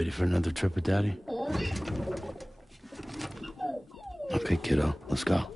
ready for another trip with Daddy? Okay, kiddo, let's go.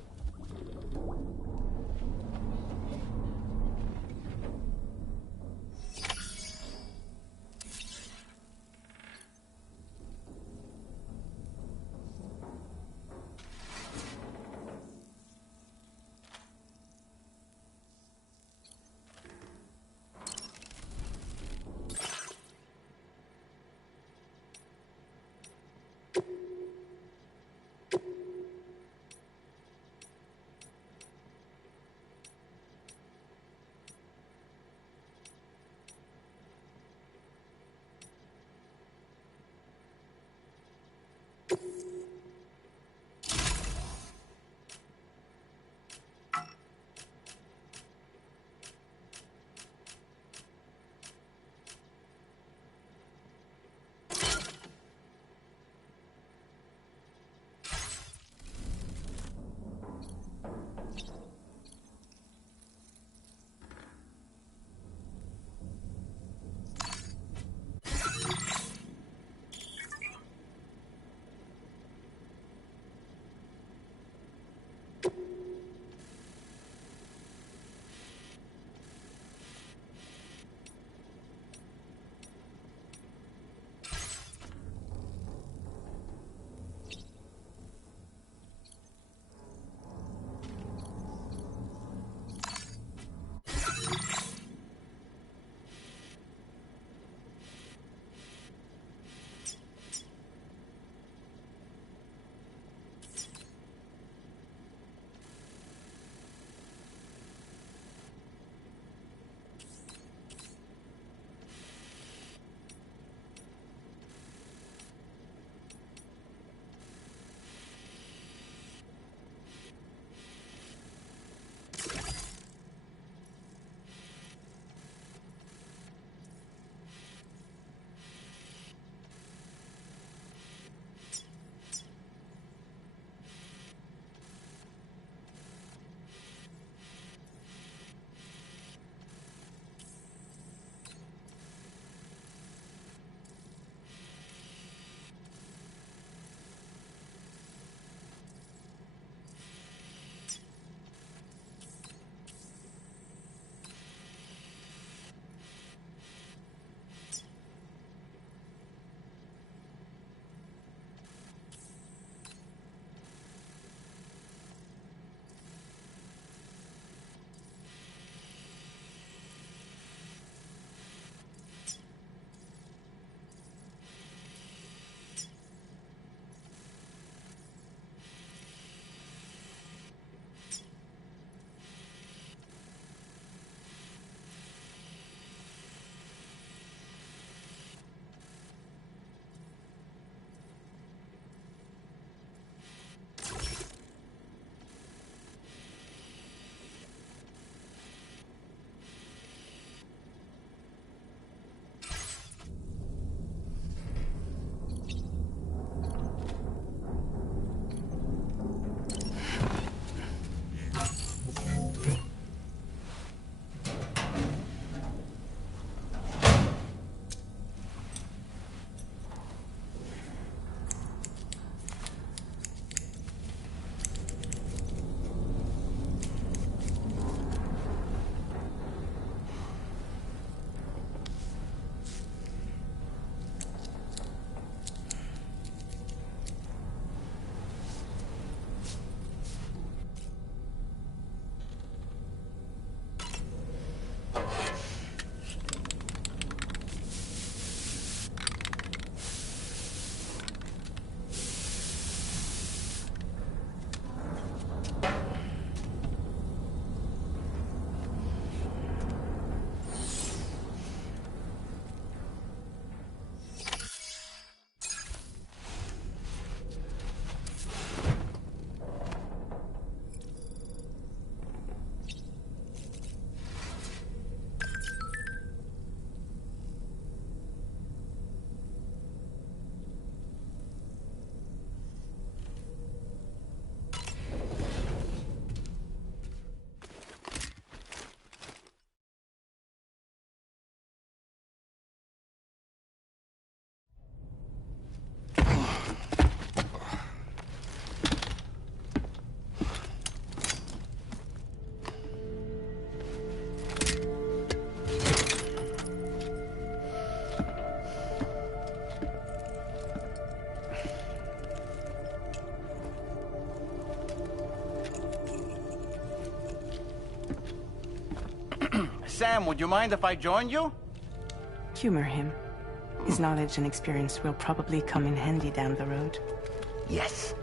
Sam, would you mind if I joined you? Humor him. His knowledge and experience will probably come in handy down the road. Yes.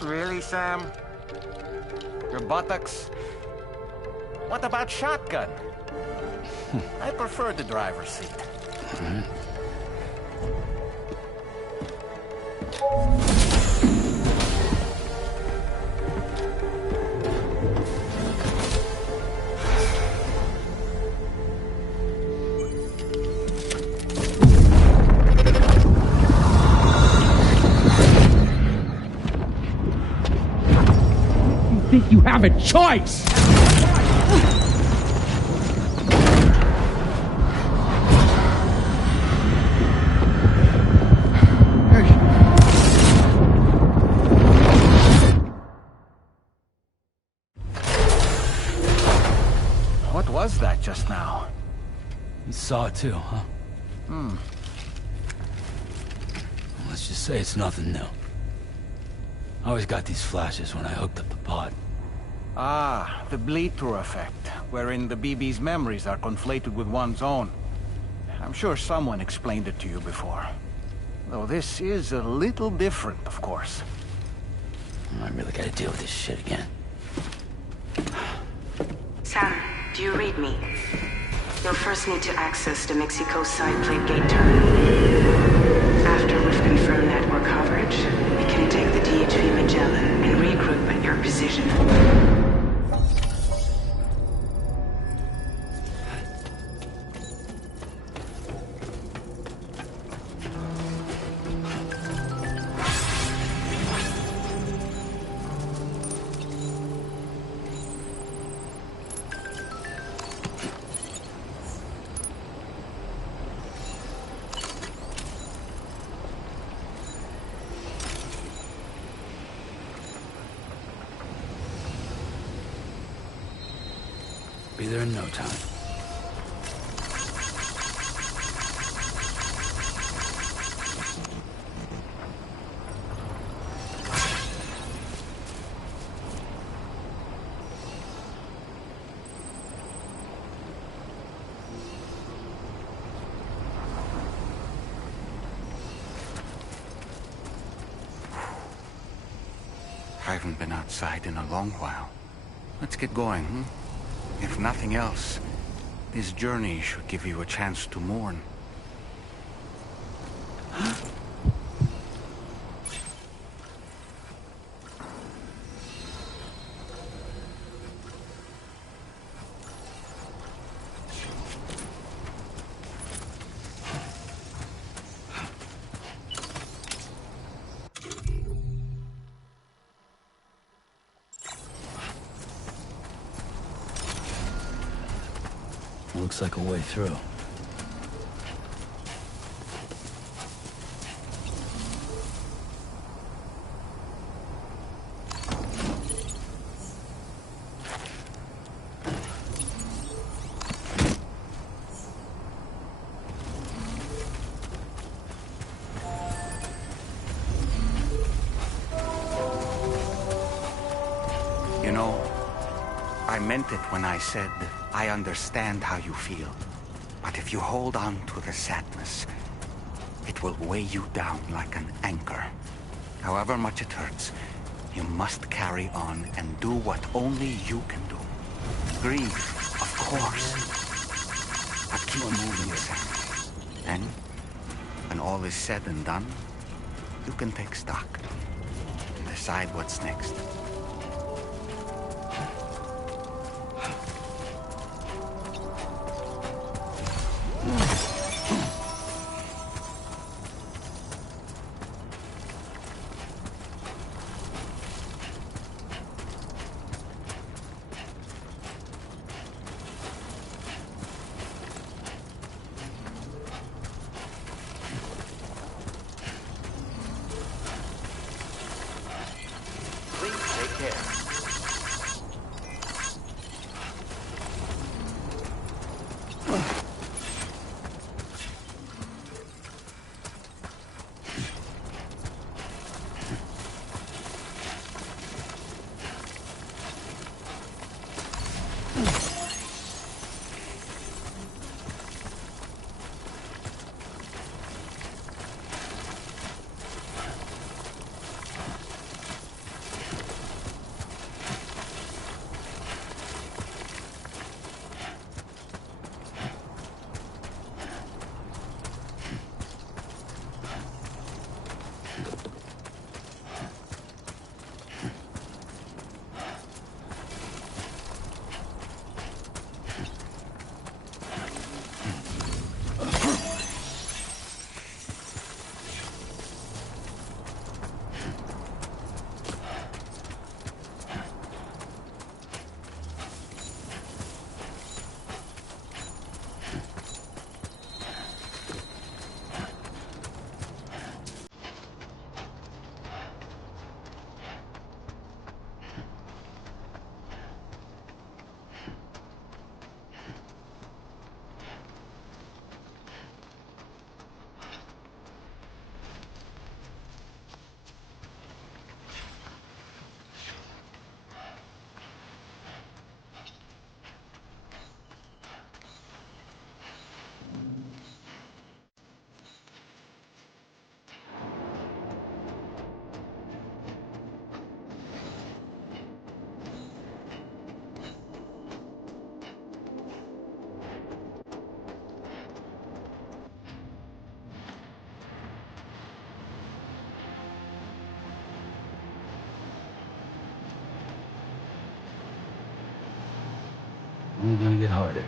Really, Sam? Your buttocks? What about shotgun? I prefer the driver's seat. Think you have a choice? What was that just now? You saw it too, huh? Let's just say it's nothing new. I always got these flashes when I hooked up the pod. Ah, the bleed-through effect, wherein the BB's memories are conflated with one's own. I'm sure someone explained it to you before. Though this is a little different, of course. I really gotta deal with this shit again. Sam, do you read me? You'll first need to access the Mexico side plate gate terminal. After we've confirmed network coverage, we can take the DHV Magellan and regroup at your position. Be there in no time. I haven't been outside in a long while. Let's get going, If nothing else, this journey should give you a chance to mourn. Looks like a way through. You know, I meant it when I said, I understand how you feel. But if you hold on to the sadness, it will weigh you down like an anchor. However much it hurts, you must carry on and do what only you can do. Grieve, of course. But keep moving, Sam. Then, when all is said and done, you can take stock and decide what's next. only gonna get harder.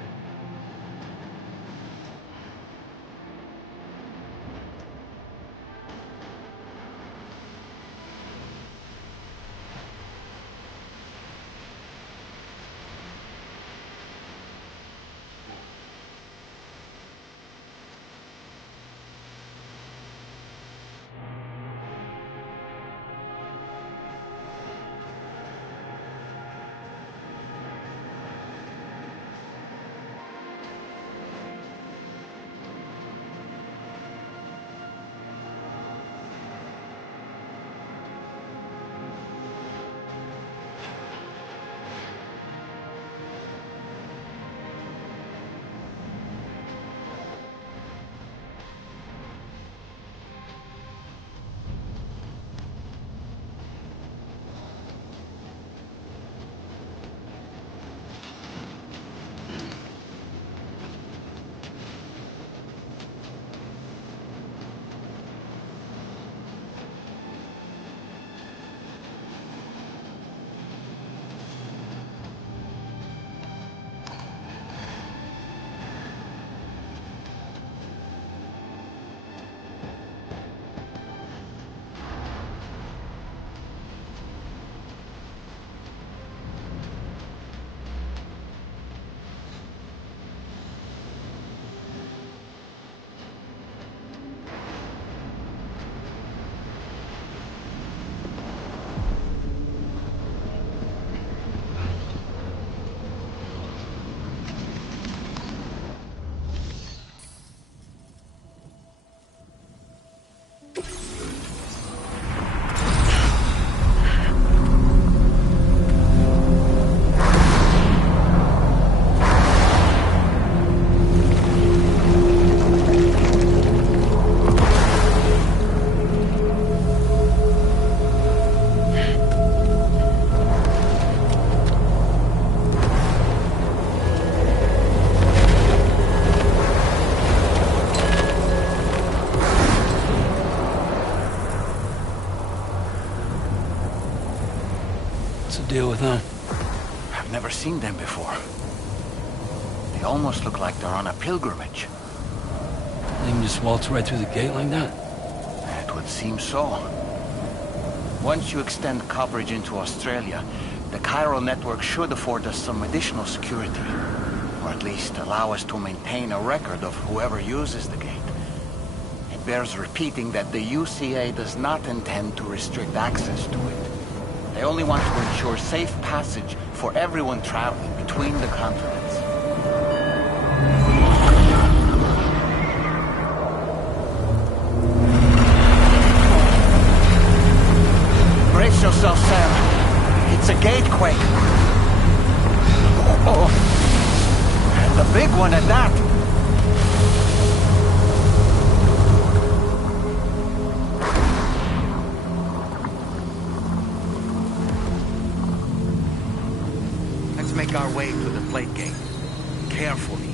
Deal with them. I've never seen them before. They almost look like they're on a pilgrimage. They can just waltz right through the gate like that? It would seem so. Once you extend coverage into Australia, the chiral network should afford us some additional security. Or at least allow us to maintain a record of whoever uses the gate. It bears repeating that the UCA does not intend to restrict access to it. They only want to ensure safe passage for everyone traveling between the continents. Brace yourself, Sam. It's a gatequake. Oh. And a big one at that. Make our way to the plate gate. Carefully.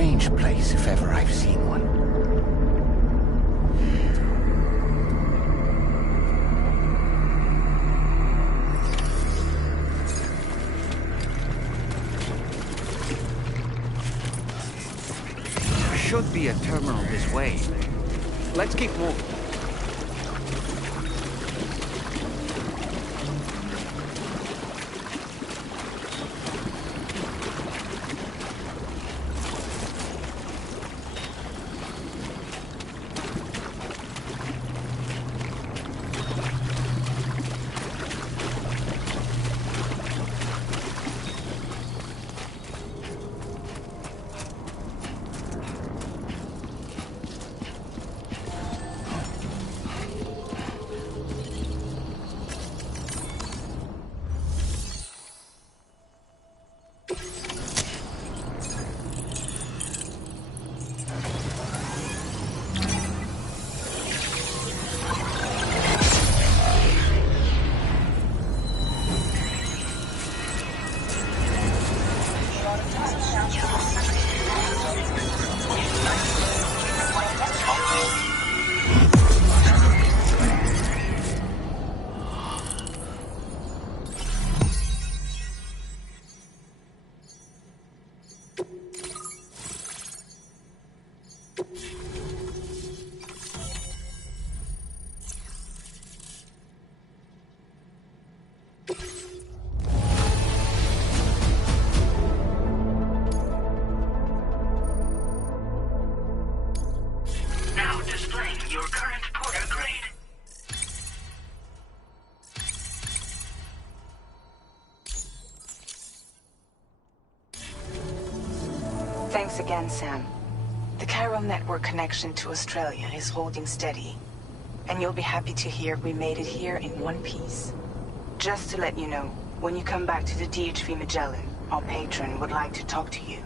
strange place if ever I've seen one. There should be a terminal this way. Let's keep moving. Thanks again, Sam. The chiral network connection to Australia is holding steady. And you'll be happy to hear we made it here in one piece. Just to let you know, when you come back to the DHV Magellan, our patron would like to talk to you.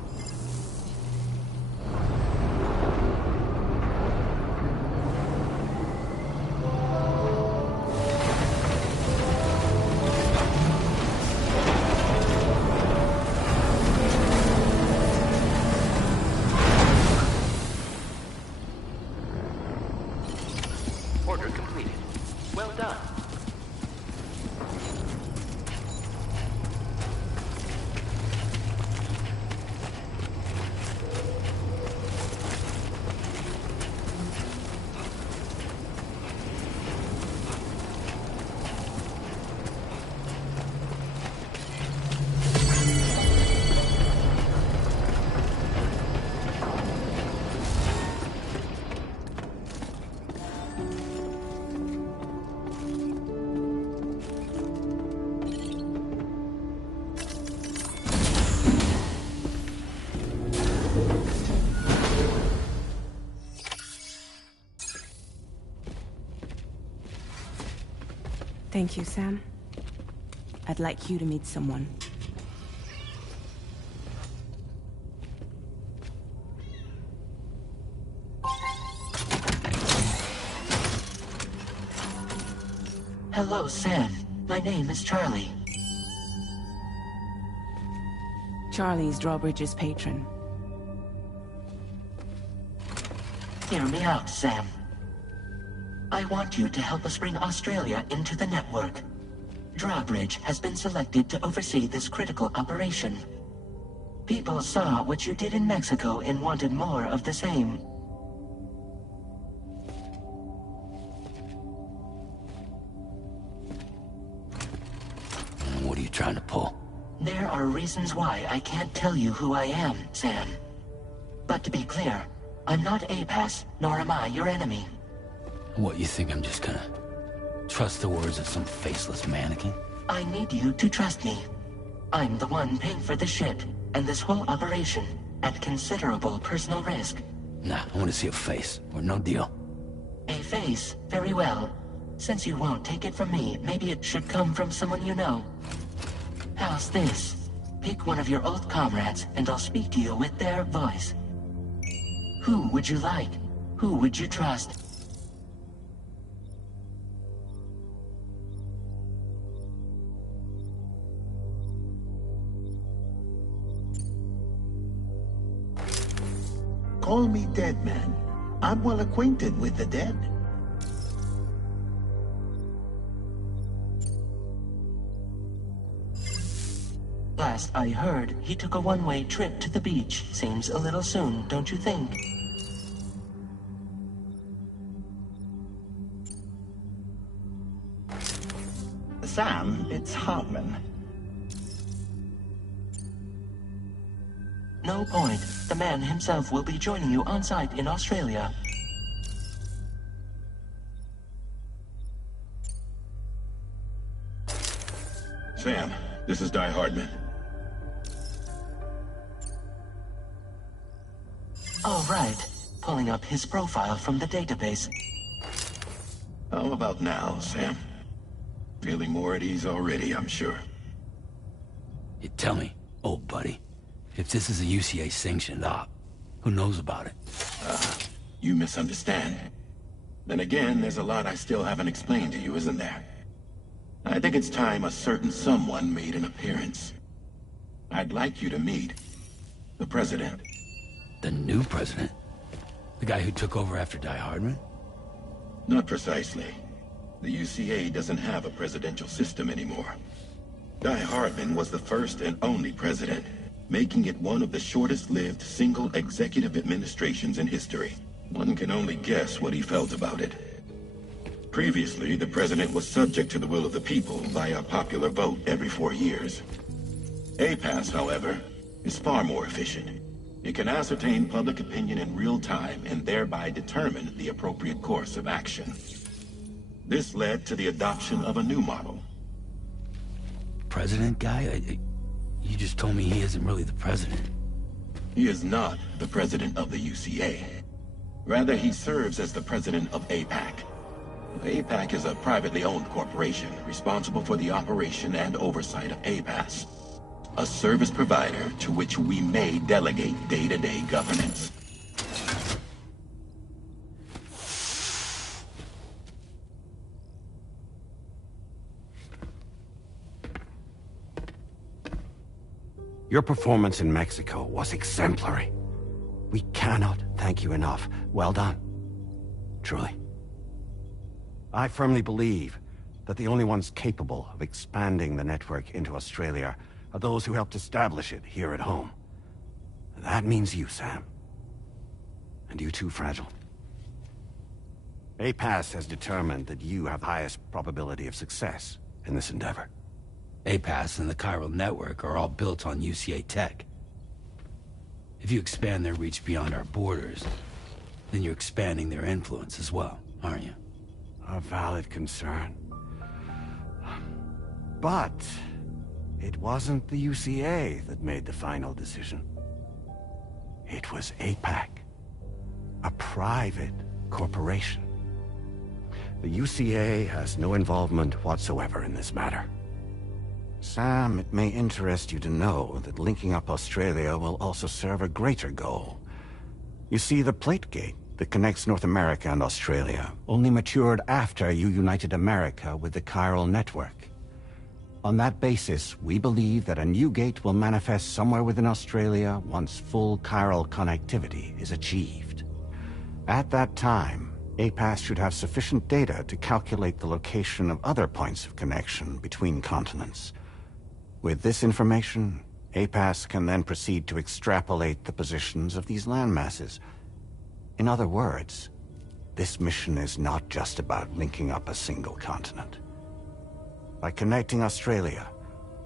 Order completed. Well done. Thank you, Sam. I'd like you to meet someone. Hello, Sam. My name is Charlie. Charlie's Drawbridge's patron. Hear me out, Sam. I want you to help us bring Australia into the network. Drawbridge has been selected to oversee this critical operation. People saw what you did in Mexico and wanted more of the same. What are you trying to pull? There are reasons why I can't tell you who I am, Sam. But to be clear, I'm not APAS, nor am I your enemy. What, you think I'm just gonna trust the words of some faceless mannequin? I need you to trust me. I'm the one paying for the ship and this whole operation at considerable personal risk. Nah, I want to see a face, or no deal. A face? Very well. Since you won't take it from me, maybe it should come from someone you know. How's this? Pick one of your old comrades, and I'll speak to you with their voice. Who would you like? Who would you trust? Call me dead man. I'm well acquainted with the dead. Last I heard, he took a one-way trip to the beach. Seems a little soon, don't you think? Sam, it's Hartman. No point. The man himself will be joining you on site in Australia. Sam, this is Di Hardman. All right. Pulling up his profile from the database. How about now, Sam? Feeling more at ease already, I'm sure. You tell me, old buddy, if this is a UCA-sanctioned op, who knows about it? You misunderstand. Then again, there's a lot I still haven't explained to you, isn't there? I think it's time a certain someone made an appearance. I'd like you to meet the President. The new president? The guy who took over after Die Hardman? Not precisely. The UCA doesn't have a presidential system anymore. Die Hardman was the first and only president, making it one of the shortest-lived single executive administrations in history. One can only guess what he felt about it. Previously, the president was subject to the will of the people via a popular vote every 4 years. APAS, however, is far more efficient. It can ascertain public opinion in real time and thereby determine the appropriate course of action. This led to the adoption of a new model. President guy? You just told me he isn't really the president. He is not the president of the UCA. Rather, he serves as the president of APAC. APAC is a privately owned corporation responsible for the operation and oversight of APAS, a service provider to which we may delegate day-to-day governance. Your performance in Mexico was exemplary. We cannot thank you enough. Well done. Truly. I firmly believe that the only ones capable of expanding the network into Australia are those who helped establish it here at home. That means you, Sam. And you too, Fragile. APAS has determined that you have the highest probability of success in this endeavor. APAS and the chiral network are all built on UCA tech. If you expand their reach beyond our borders, then you're expanding their influence as well, aren't you? A valid concern. But it wasn't the UCA that made the final decision. It was APAC, a private corporation. The UCA has no involvement whatsoever in this matter. Sam, it may interest you to know that linking up Australia will also serve a greater goal. You see, the plate gate that connects North America and Australia only matured after you united America with the chiral network. On that basis, we believe that a new gate will manifest somewhere within Australia once full chiral connectivity is achieved. At that time, APAS should have sufficient data to calculate the location of other points of connection between continents. With this information, APAS can then proceed to extrapolate the positions of these landmasses. In other words, this mission is not just about linking up a single continent. By connecting Australia,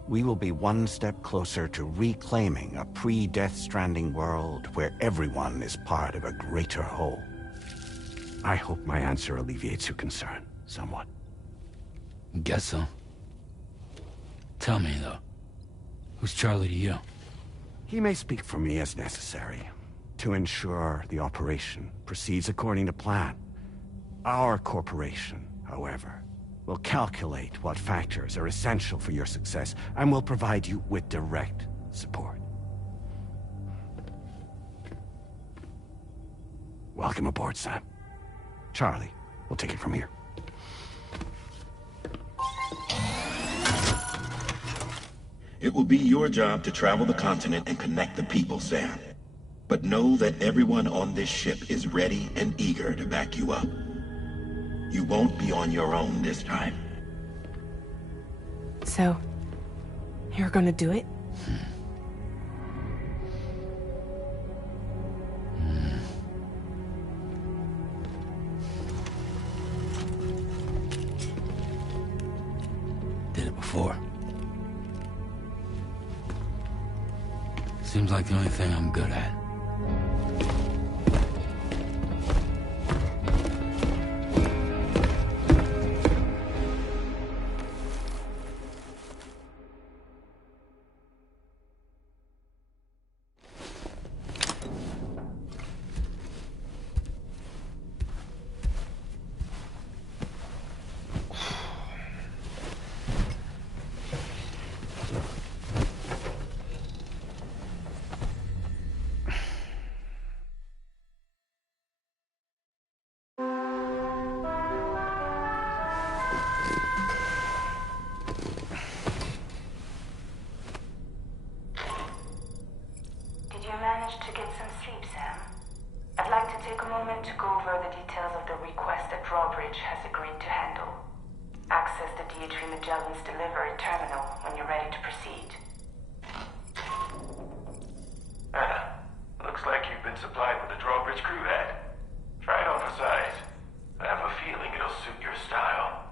we will be one step closer to reclaiming a pre-Death Stranding world where everyone is part of a greater whole. I hope my answer alleviates your concern somewhat. Guess so. Tell me, though, who's Charlie to you? He may speak for me as necessary to ensure the operation proceeds according to plan. Our corporation, however, will calculate what factors are essential for your success and will provide you with direct support. Welcome aboard, Sam. Charlie, we'll take it from here. It will be your job to travel the continent and connect the people, Sam. But know that everyone on this ship is ready and eager to back you up. You won't be on your own this time. So, you're gonna do it? Did it before. Seems like the only thing I'm good at. To get some sleep, Sam. I'd like to take a moment to go over the details of the request that Drawbridge has agreed to handle. Access the DHV Magellan's delivery terminal when you're ready to proceed. Anna, looks like you've been supplied with a Drawbridge crew head. Try it on for size. I have a feeling it'll suit your style.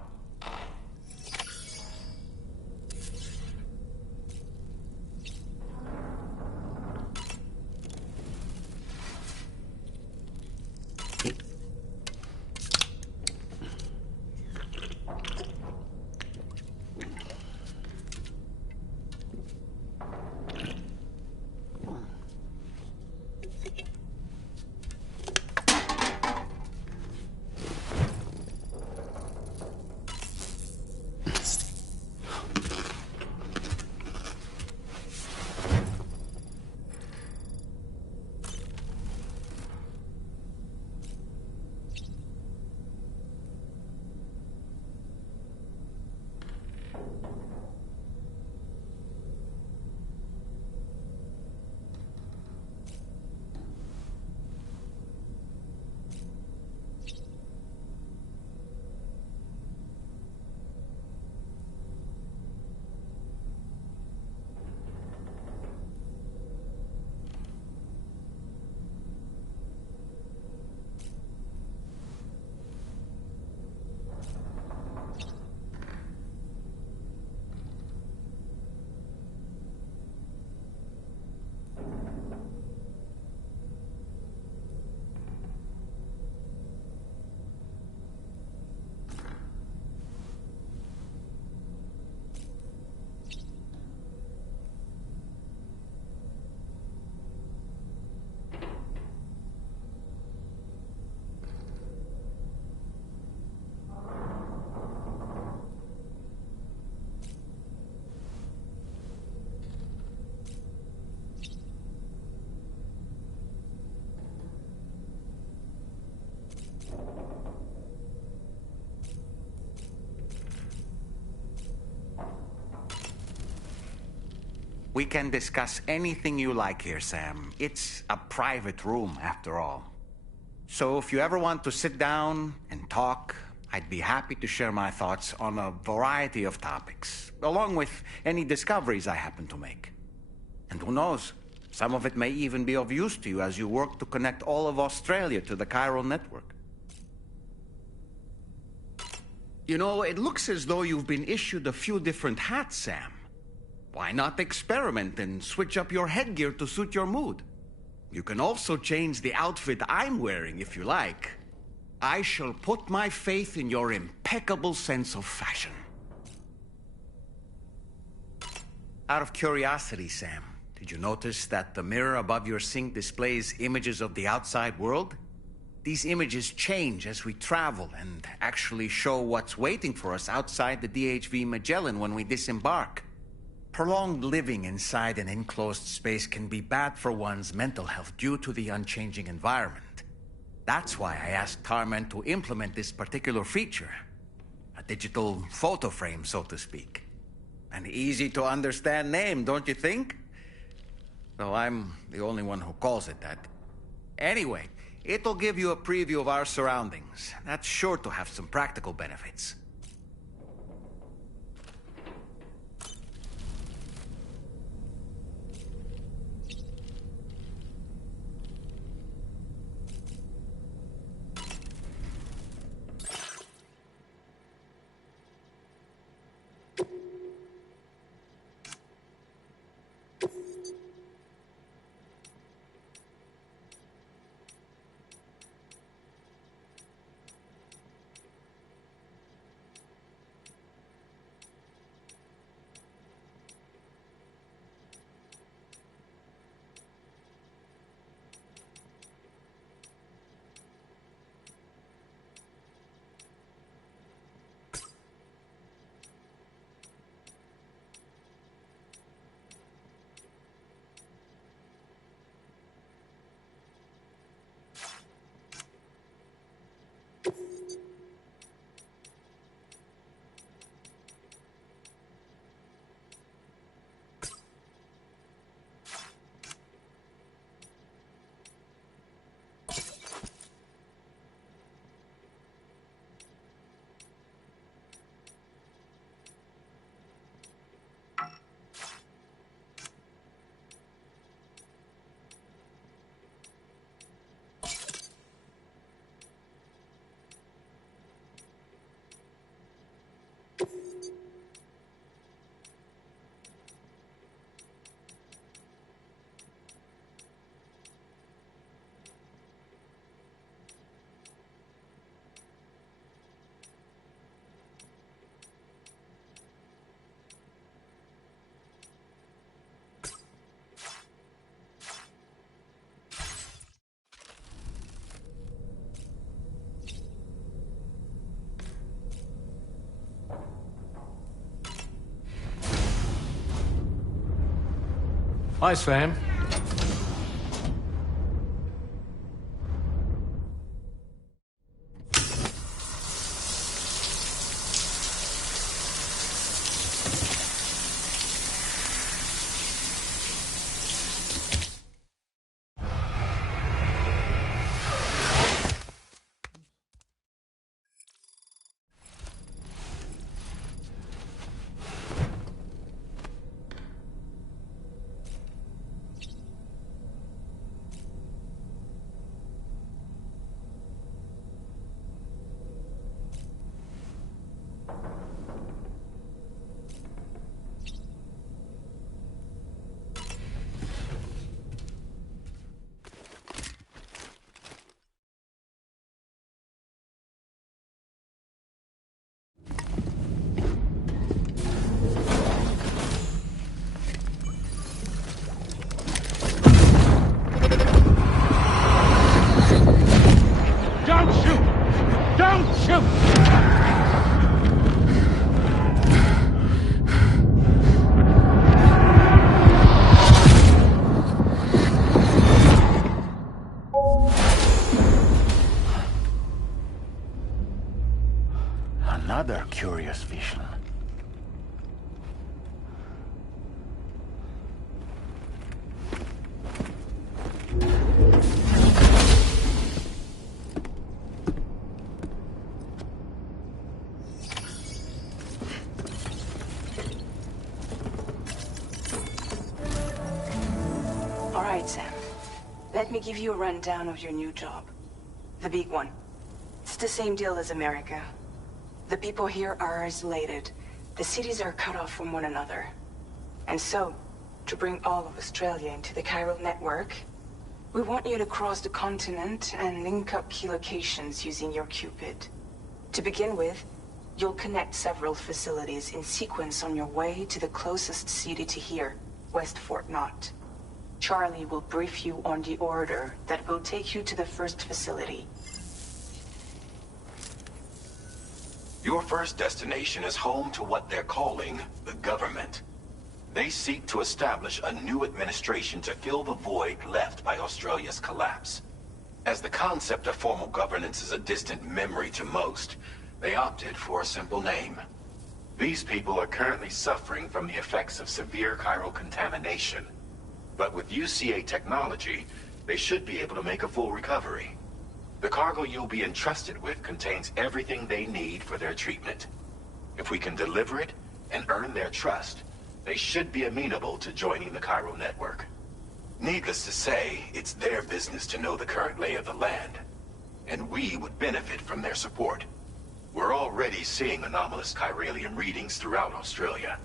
We can discuss anything you like here, Sam. It's a private room, after all. So if you ever want to sit down and talk, I'd be happy to share my thoughts on a variety of topics, along with any discoveries I happen to make. And who knows, some of it may even be of use to you as you work to connect all of Australia to the chiral network. You know, it looks as though you've been issued a few different hats, Sam. Why not experiment and switch up your headgear to suit your mood? You can also change the outfit I'm wearing if you like. I shall put my faith in your impeccable sense of fashion. Out of curiosity, Sam, did you notice that the mirror above your sink displays images of the outside world? These images change as we travel and actually show what's waiting for us outside the DHV Magellan when we disembark. Prolonged living inside an enclosed space can be bad for one's mental health due to the unchanging environment. That's why I asked Tarman to implement this particular feature. A digital photo frame, so to speak. An easy-to-understand name, don't you think? Though I'm the only one who calls it that. Anyway, it'll give you a preview of our surroundings. That's sure to have some practical benefits. Hi, Sam. Another curious vision. All right, Sam. Let me give you a rundown of your new job. The big one. It's the same deal as America. The people here are isolated. The cities are cut off from one another. And so, to bring all of Australia into the chiral network, we want you to cross the continent and link up key locations using your Cupid. To begin with, you'll connect several facilities in sequence on your way to the closest city to here, West Fort Knott. Charlie will brief you on the order that will take you to the first facility. Your first destination is home to what they're calling the government. They seek to establish a new administration to fill the void left by Australia's collapse. As the concept of formal governance is a distant memory to most, they opted for a simple name. These people are currently suffering from the effects of severe chiral contamination. But with UCA technology, they should be able to make a full recovery. The cargo you'll be entrusted with contains everything they need for their treatment. If we can deliver it and earn their trust, they should be amenable to joining the chiral network. Needless to say, it's their business to know the current lay of the land, and we would benefit from their support. We're already seeing anomalous chiralium readings throughout Australia.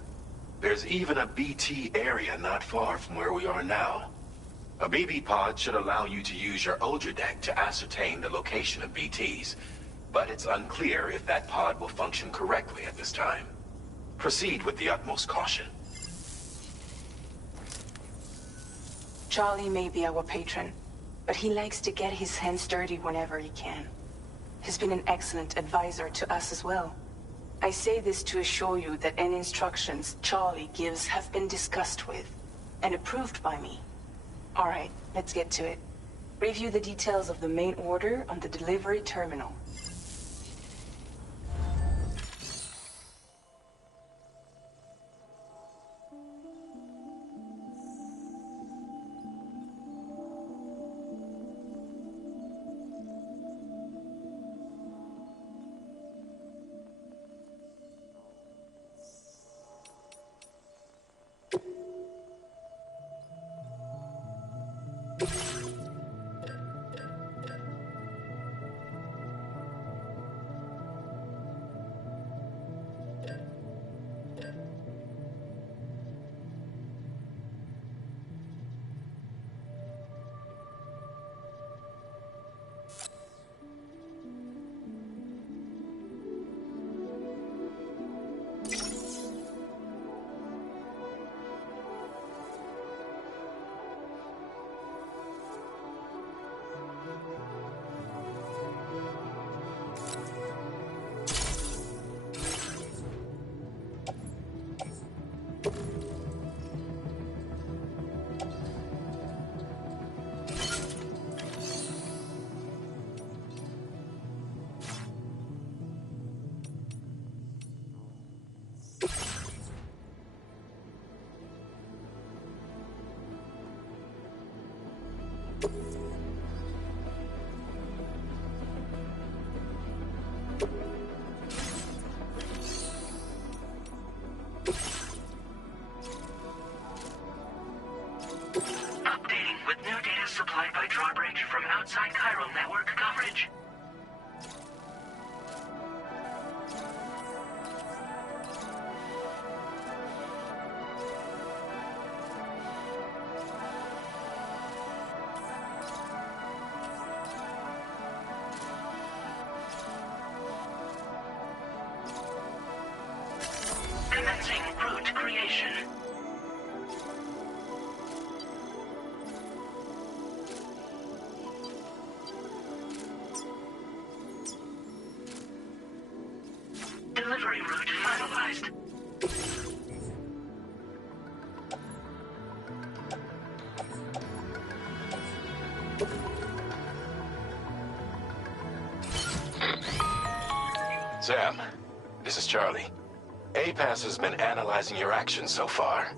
There's even a BT area not far from where we are now. A BB pod should allow you to use your Ultra deck to ascertain the location of BTs, but it's unclear if that pod will function correctly at this time. Proceed with the utmost caution. Charlie may be our patron, but he likes to get his hands dirty whenever he can. He's been an excellent advisor to us as well. I say this to assure you that any instructions Charlie gives have been discussed with and approved by me. All right, let's get to it. Review the details of the main order on the delivery terminal. Updating with new data supplied by drawbridge from outside chiral network coverage. Commencing route creation. Delivery route finalized. Sam, this is Charlie. APAS has been analyzing your actions so far,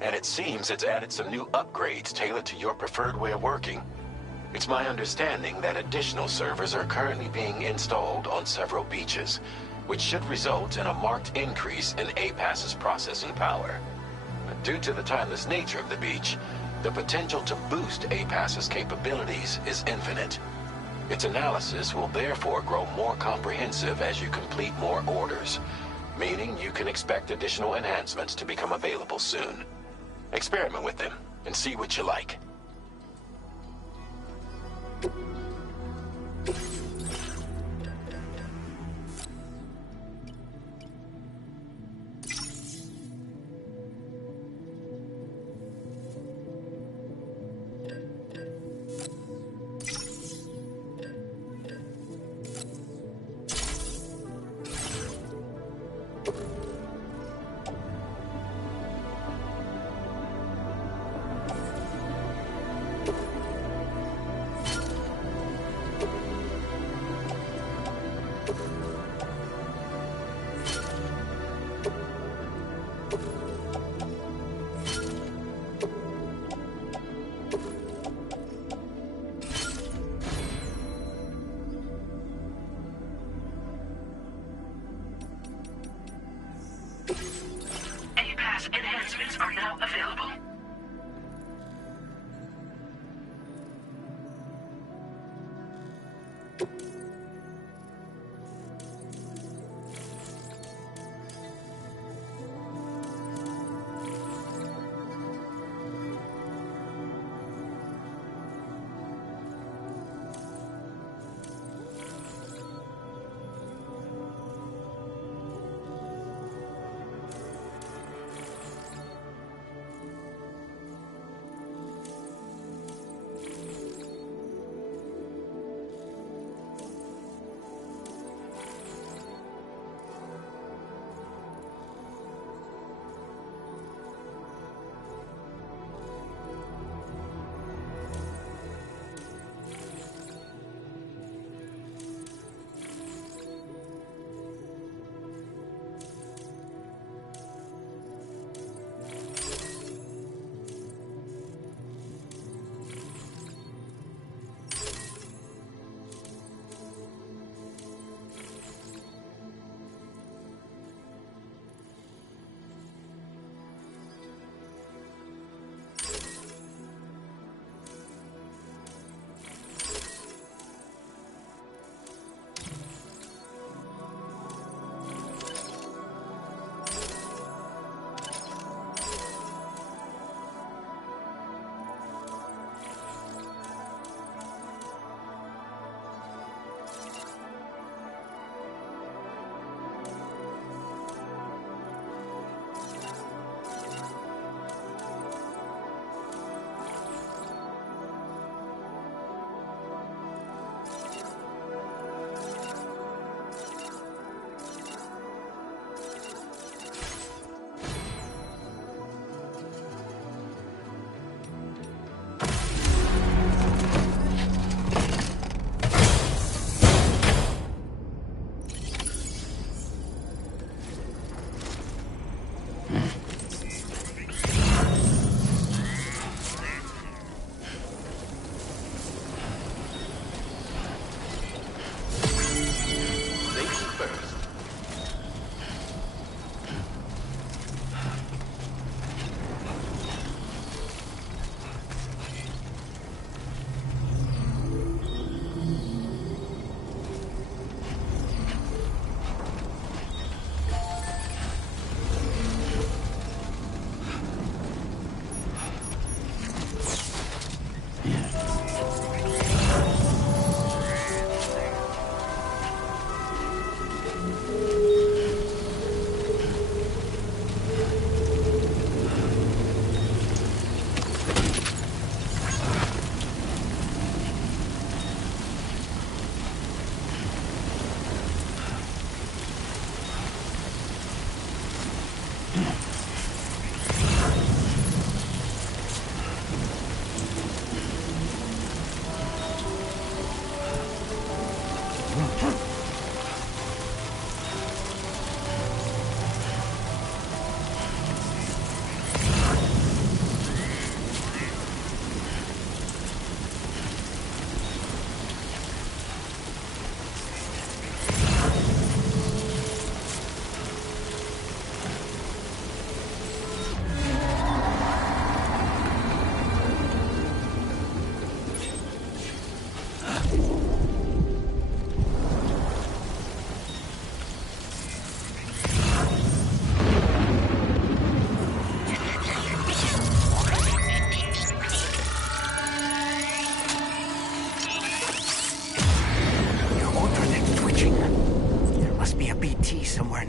and it seems it's added some new upgrades tailored to your preferred way of working. It's my understanding that additional servers are currently being installed on several beaches, which should result in a marked increase in APAS's processing power. Due to the timeless nature of the beach, the potential to boost APAS's capabilities is infinite. Its analysis will therefore grow more comprehensive as you complete more orders, meaning you can expect additional enhancements to become available soon. Experiment with them and see what you like.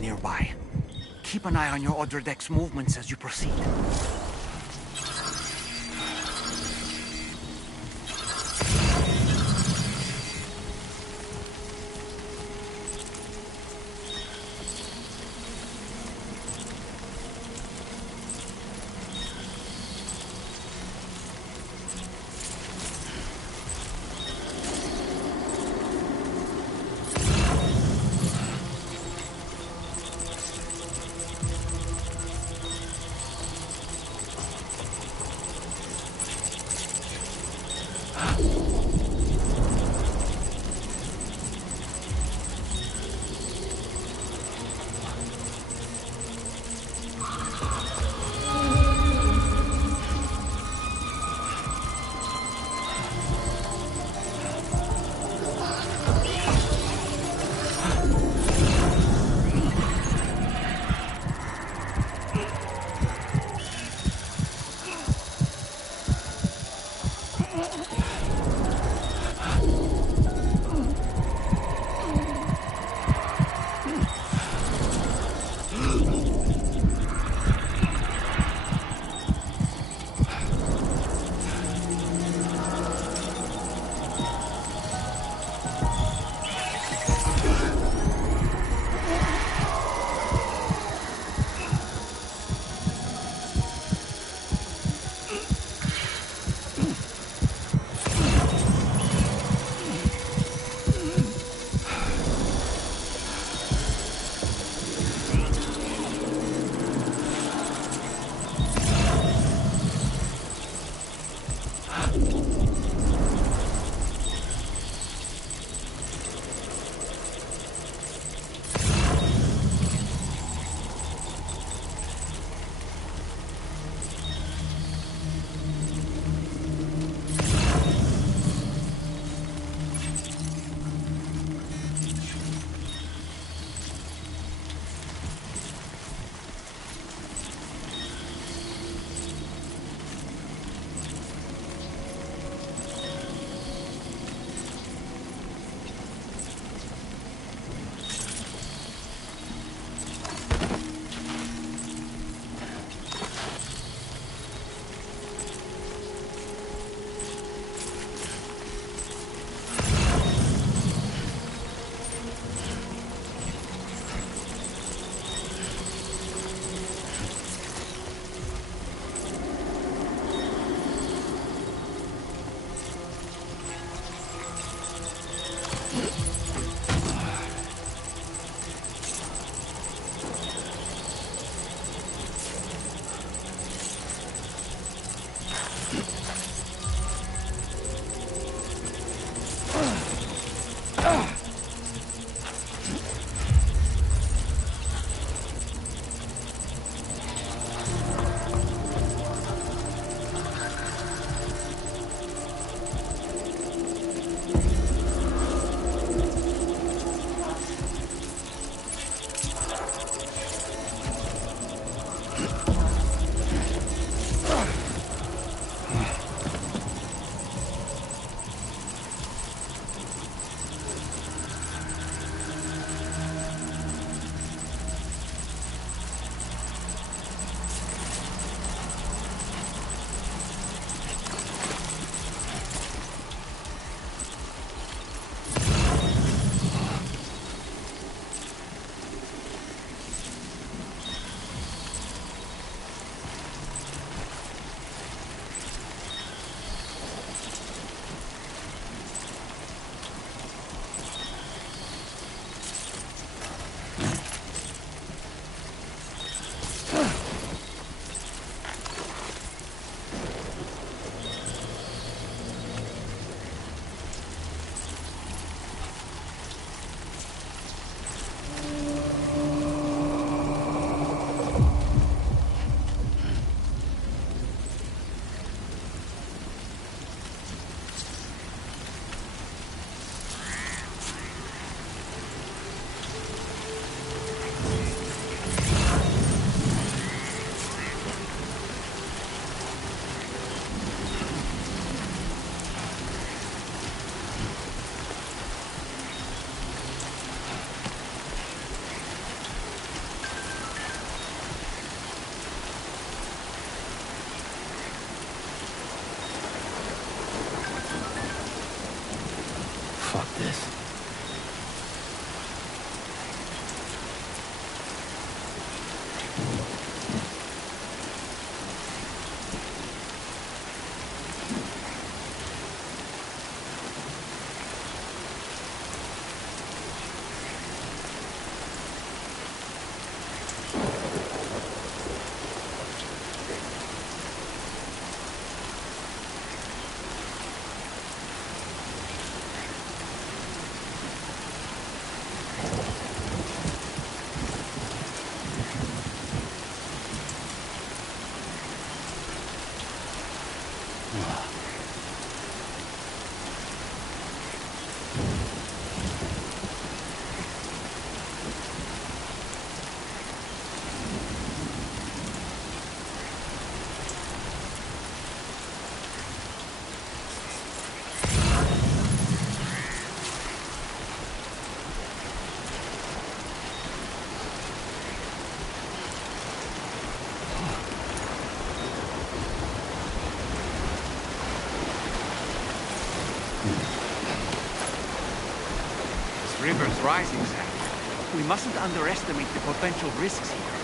nearby. Keep an eye on your other deck's movements as you proceed. Fuck this. River's rising, Sam. We mustn't underestimate the potential risks here.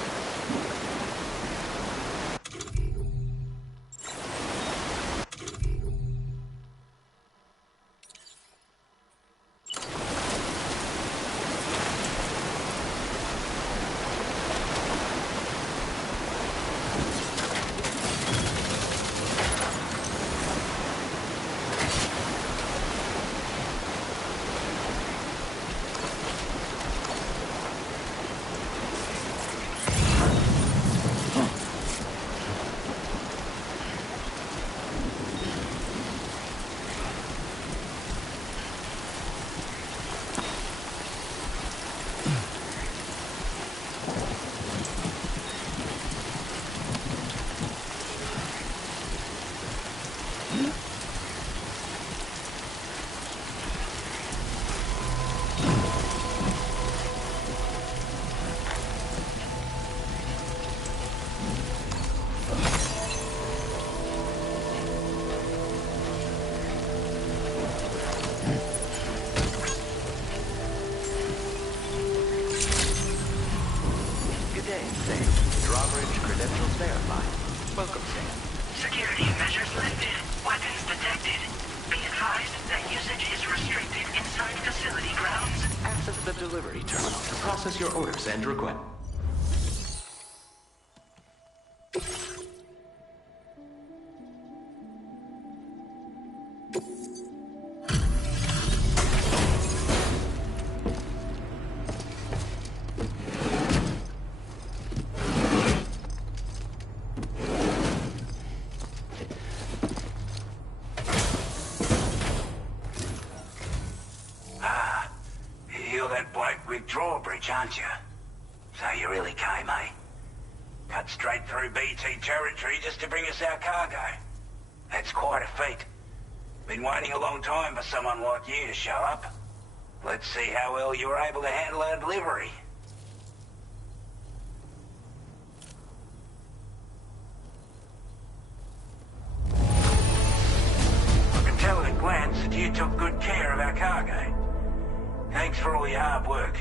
Welcome, Sam. Security measures lifted. Weapons detected. Be advised that usage is restricted inside facility grounds. Access the delivery terminal to process your orders and requests. Drawbridge, aren't you? So you really came, eh? Cut straight through BT territory just to bring us our cargo. That's quite a feat. Been waiting a long time for someone like you to show up. Let's see how well you were able to handle our delivery. I can tell at a glance that you took good care of our cargo. Thanks for all your hard work.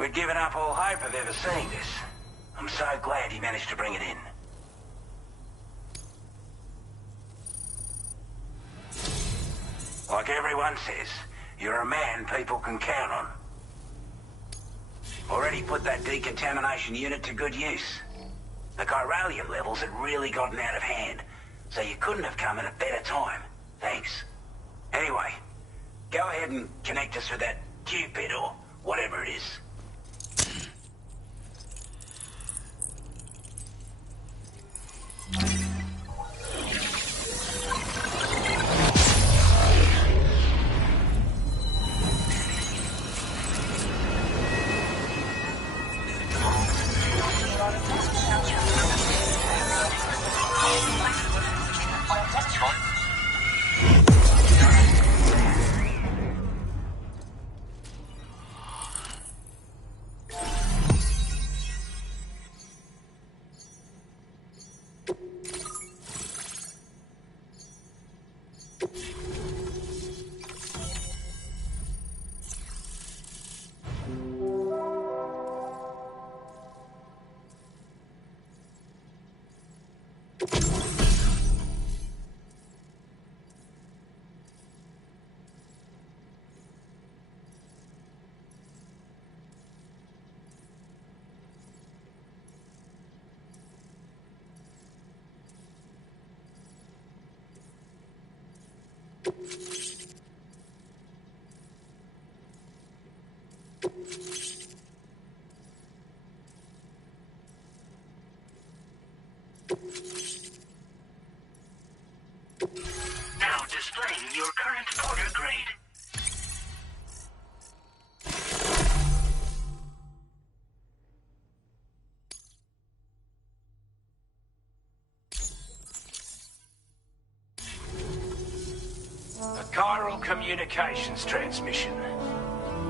We'd given up all hope of ever seeing this. I'm so glad he managed to bring it in. Like everyone says, you're a man people can count on. Already put that decontamination unit to good use. The chiralium levels had really gotten out of hand, so you couldn't have come at a better time. Thanks. Anyway, go ahead and connect us with that Cupid or whatever it is. Now displaying your current order grade. A chiral communications transmission.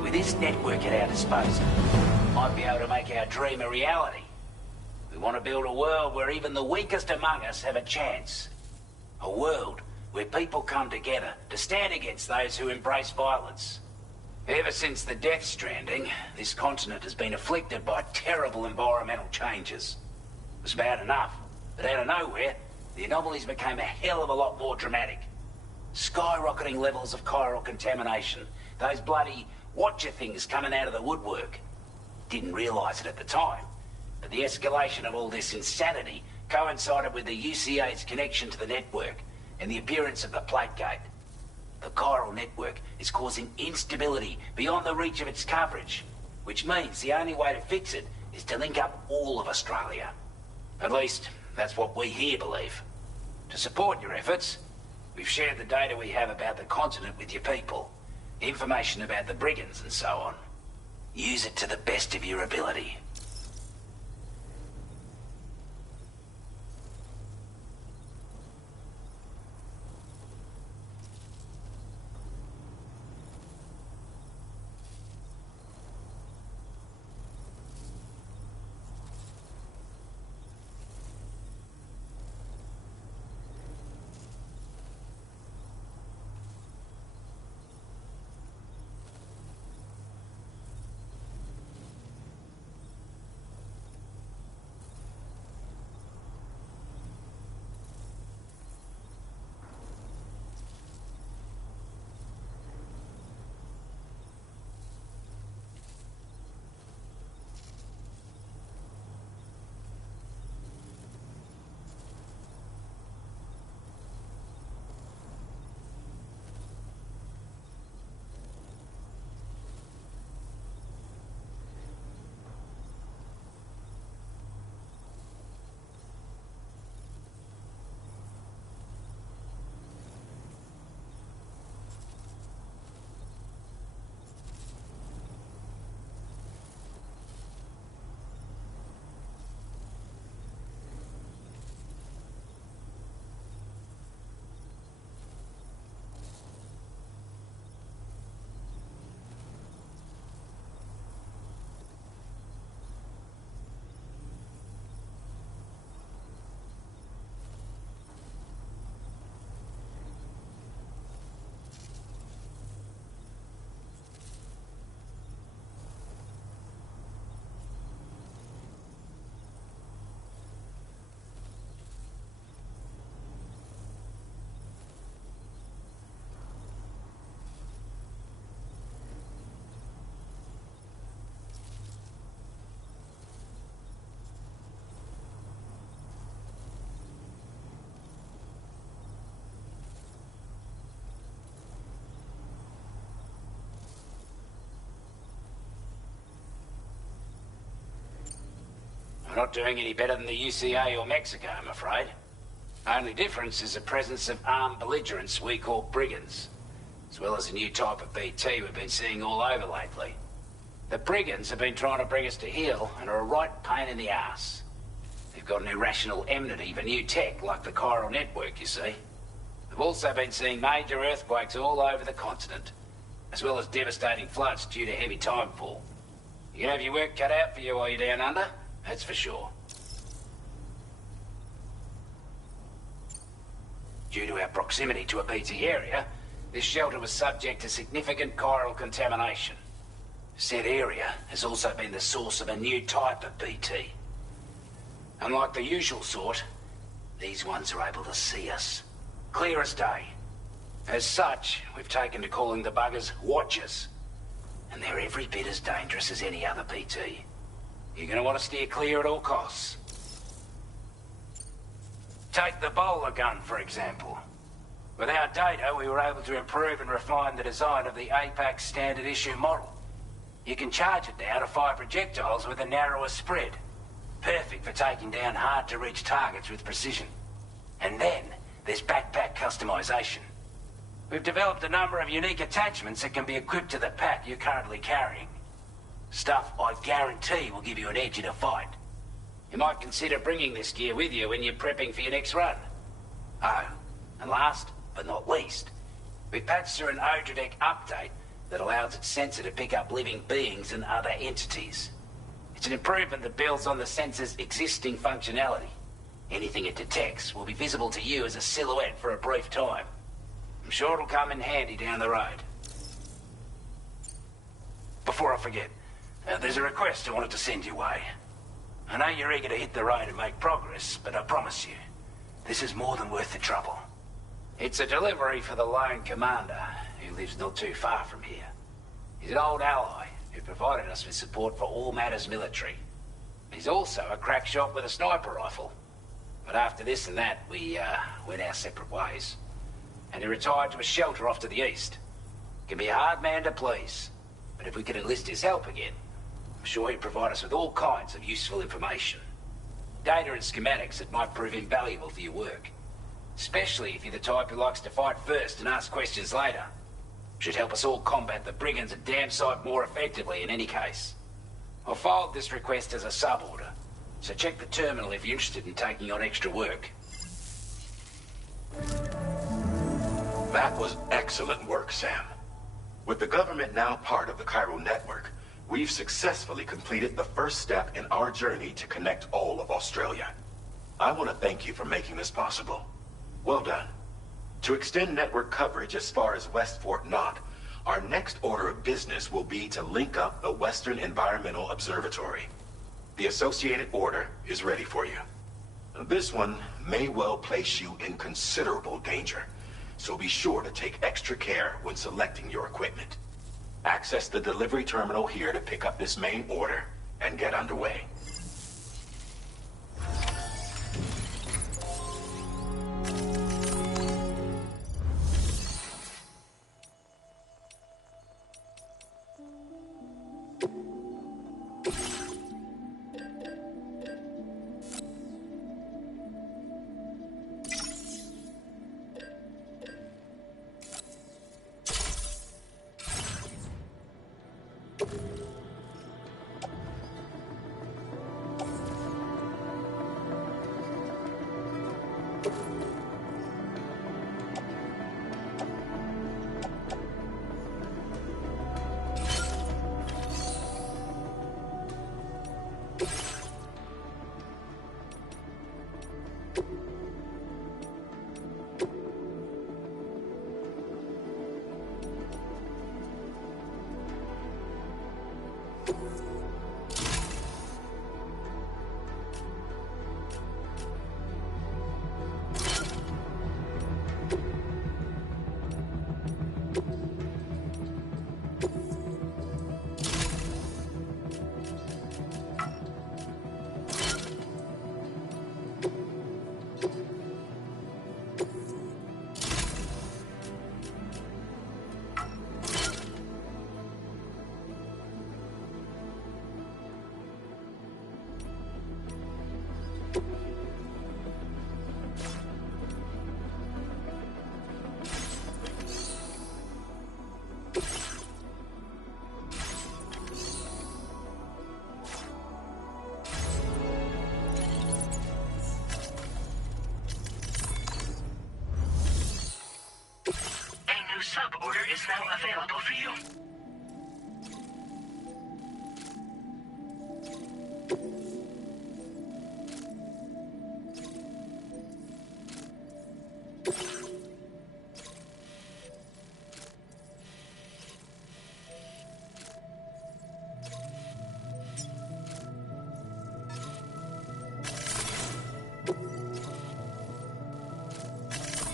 With this network at our disposal, might be able to make our dream a reality. We want to build a world where even the weakest among us have a chance. A world where people come together to stand against those who embrace violence. Ever since the Death Stranding, this continent has been afflicted by terrible environmental changes. It was bad enough, but out of nowhere, the anomalies became a hell of a lot more dramatic. Skyrocketing levels of chiral contamination, those bloody watcher things coming out of the woodwork. Didn't realise it at the time, but the escalation of all this insanity coincided with the UCA's connection to the network and the appearance of the plate gate. The chiral network is causing instability beyond the reach of its coverage, which means the only way to fix it is to link up all of Australia. At least, that's what we here believe. To support your efforts, we've shared the data we have about the continent with your people, information about the brigands and so on. Use it to the best of your ability. We're not doing any better than the UCA or Mexico, I'm afraid. Only difference is the presence of armed belligerents we call brigands, as well as a new type of BT we've been seeing all over lately. The brigands have been trying to bring us to heel and are a right pain in the ass. They've got an irrational enmity for new tech like the chiral network, you see. We've also been seeing major earthquakes all over the continent, as well as devastating floods due to heavy timefall. You can have your work cut out for you while you're down under, that's for sure. Due to our proximity to a BT area, this shelter was subject to significant chiral contamination. Said area has also been the source of a new type of BT. Unlike the usual sort, these ones are able to see us. Clear as day. As such, we've taken to calling the buggers Watchers. And they're every bit as dangerous as any other BT. You're gonna want to steer clear at all costs. Take the bowler gun, for example. With our data, we were able to improve and refine the design of the APAC standard issue model. You can charge it now to fire projectiles with a narrower spread. Perfect for taking down hard-to-reach targets with precision. And then, there's backpack customization. We've developed a number of unique attachments that can be equipped to the pack you're currently carrying. Stuff I guarantee will give you an edge in a fight. You might consider bringing this gear with you when you're prepping for your next run. Oh, and last but not least, we patched through an Odradek update that allows its sensor to pick up living beings and other entities. It's an improvement that builds on the sensor's existing functionality. Anything it detects will be visible to you as a silhouette for a brief time. I'm sure it'll come in handy down the road. Before I forget, there's a request I wanted to send your way. I know you're eager to hit the road and make progress, but I promise you, this is more than worth the trouble. It's a delivery for the lone commander, who lives not too far from here. He's an old ally who provided us with support for all matters military. He's also a crack shot with a sniper rifle. But after this and that, we went our separate ways. And he retired to a shelter off to the east. Can be a hard man to please, but if we could enlist his help again, I'm sure he'd provide us with all kinds of useful information. Data and schematics that might prove invaluable for your work. Especially if you're the type who likes to fight first and ask questions later. Should help us all combat the brigands a damn sight more effectively in any case. I'll filed this request as a sub-order, so check the terminal if you're interested in taking on extra work. That was excellent work, Sam. With the government now part of the chiral network, we've successfully completed the first step in our journey to connect all of Australia. I want to thank you for making this possible. Well done. To extend network coverage as far as West Fort Knott, our next order of business will be to link up the Western Environmental Observatory. The associated order is ready for you. This one may well place you in considerable danger, so be sure to take extra care when selecting your equipment. Access the delivery terminal here to pick up this main order and get underway. A new sub-order is now available for you.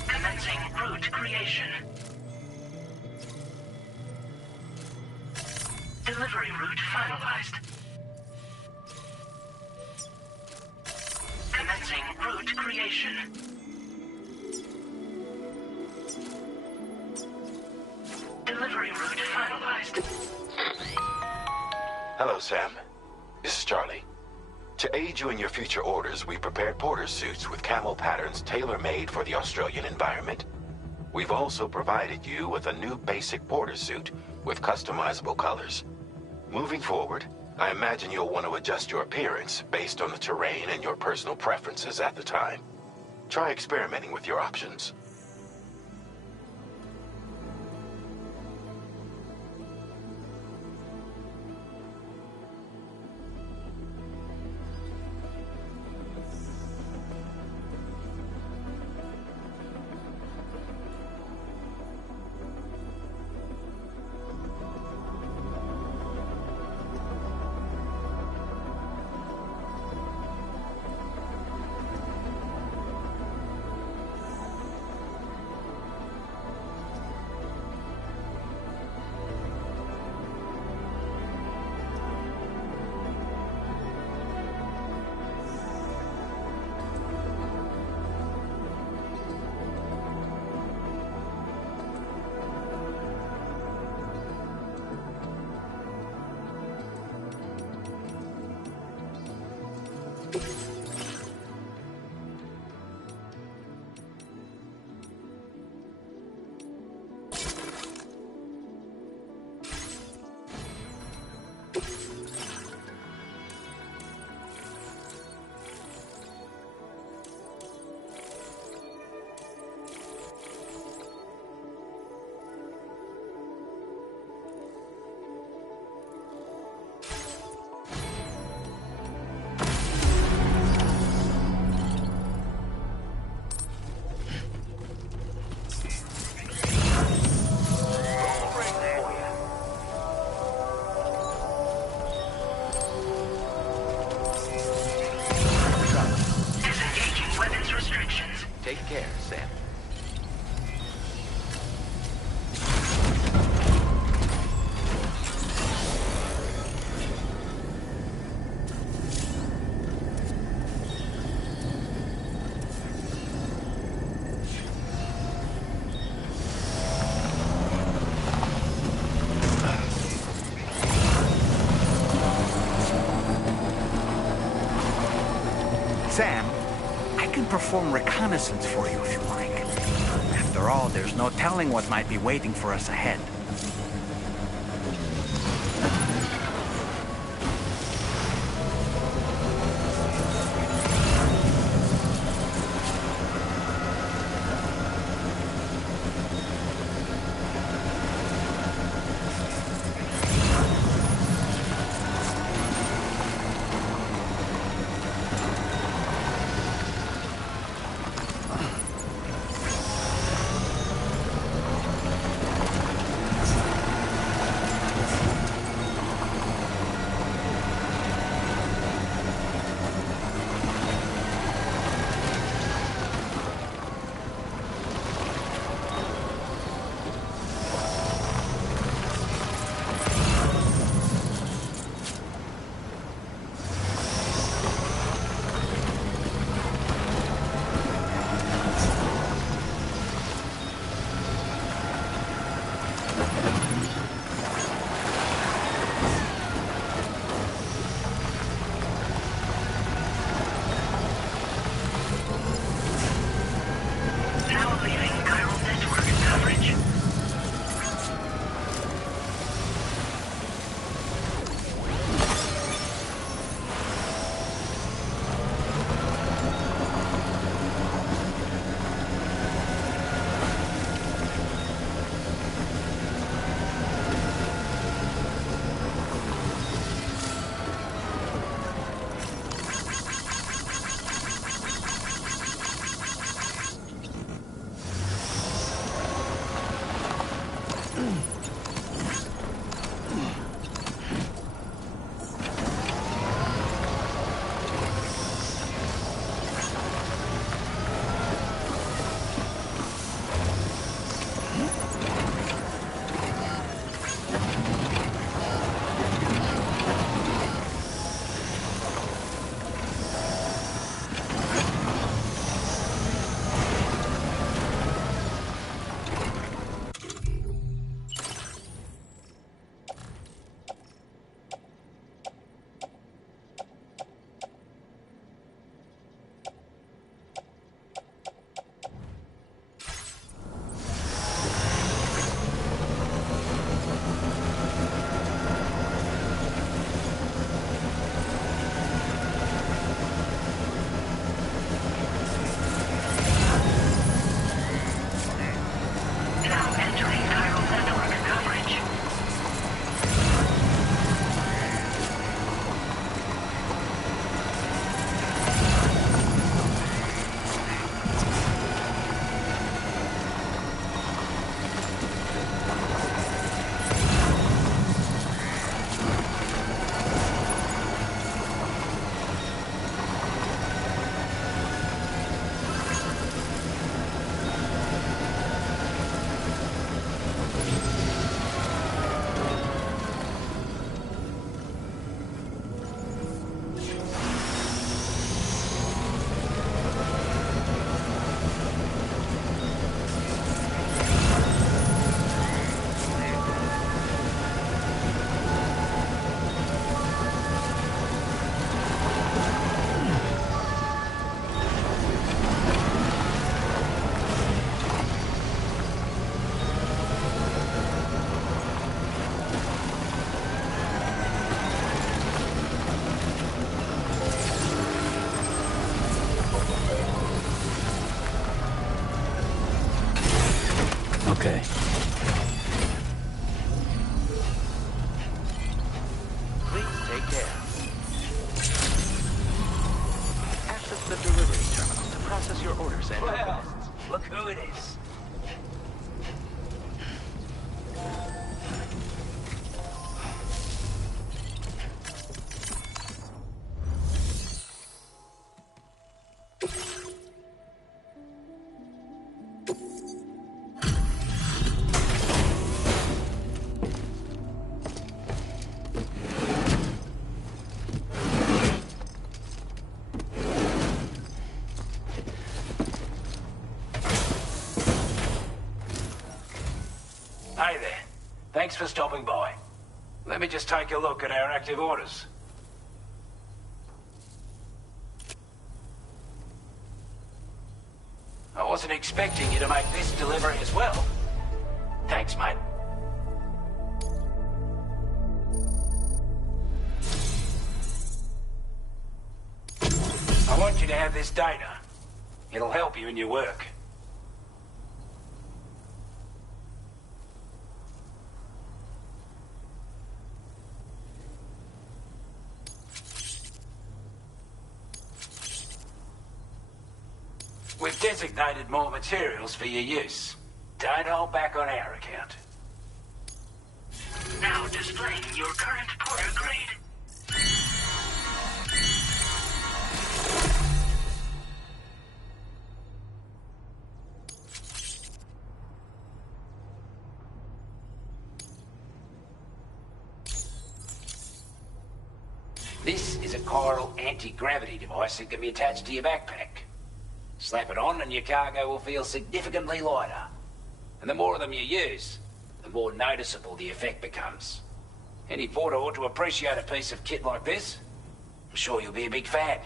Commencing route creation. Delivery route finalized. Commencing route creation. Delivery route finalized. Hello, Sam. This is Charlie. To aid you in your future orders, we prepared porter suits with camel patterns tailor-made for the Australian environment. We've also provided you with a new basic porter suit with customizable colors. Moving forward, I imagine you'll want to adjust your appearance based on the terrain and your personal preferences at the time. Try experimenting with your options. Take care, Sam. Sam, I can perform reconnaissance for you if you like. After all, there's no telling what might be waiting for us ahead. Okay. Please take care. Access the delivery terminal to process your orders and requests. Look who it is. Hey there. Thanks for stopping by. Let me just take a look at our active orders. I wasn't expecting you to make this delivery as well. Thanks, mate. I want you to have this data. It'll help you in your work. We've designated more materials for your use. Don't hold back on our account. Now displaying your current porter grade. This is a chiral anti-gravity device that can be attached to your backpack. Slap it on and your cargo will feel significantly lighter. And the more of them you use, the more noticeable the effect becomes. Any porter ought to appreciate a piece of kit like this. I'm sure you'll be a big fan.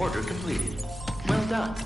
Order completed. Well done.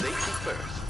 Safety first.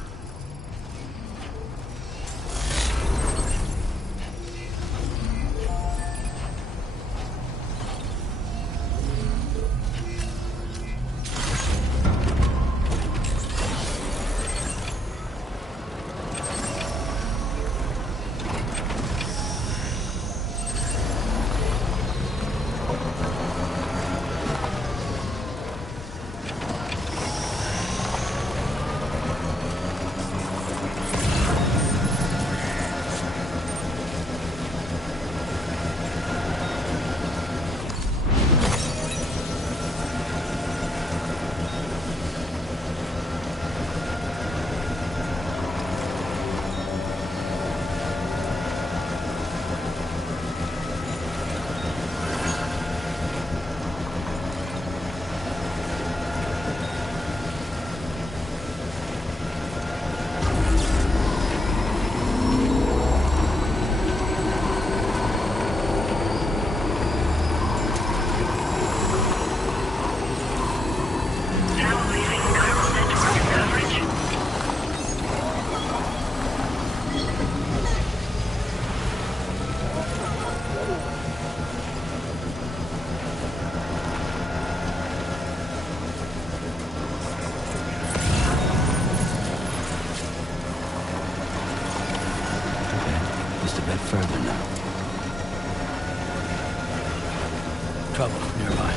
Nearby.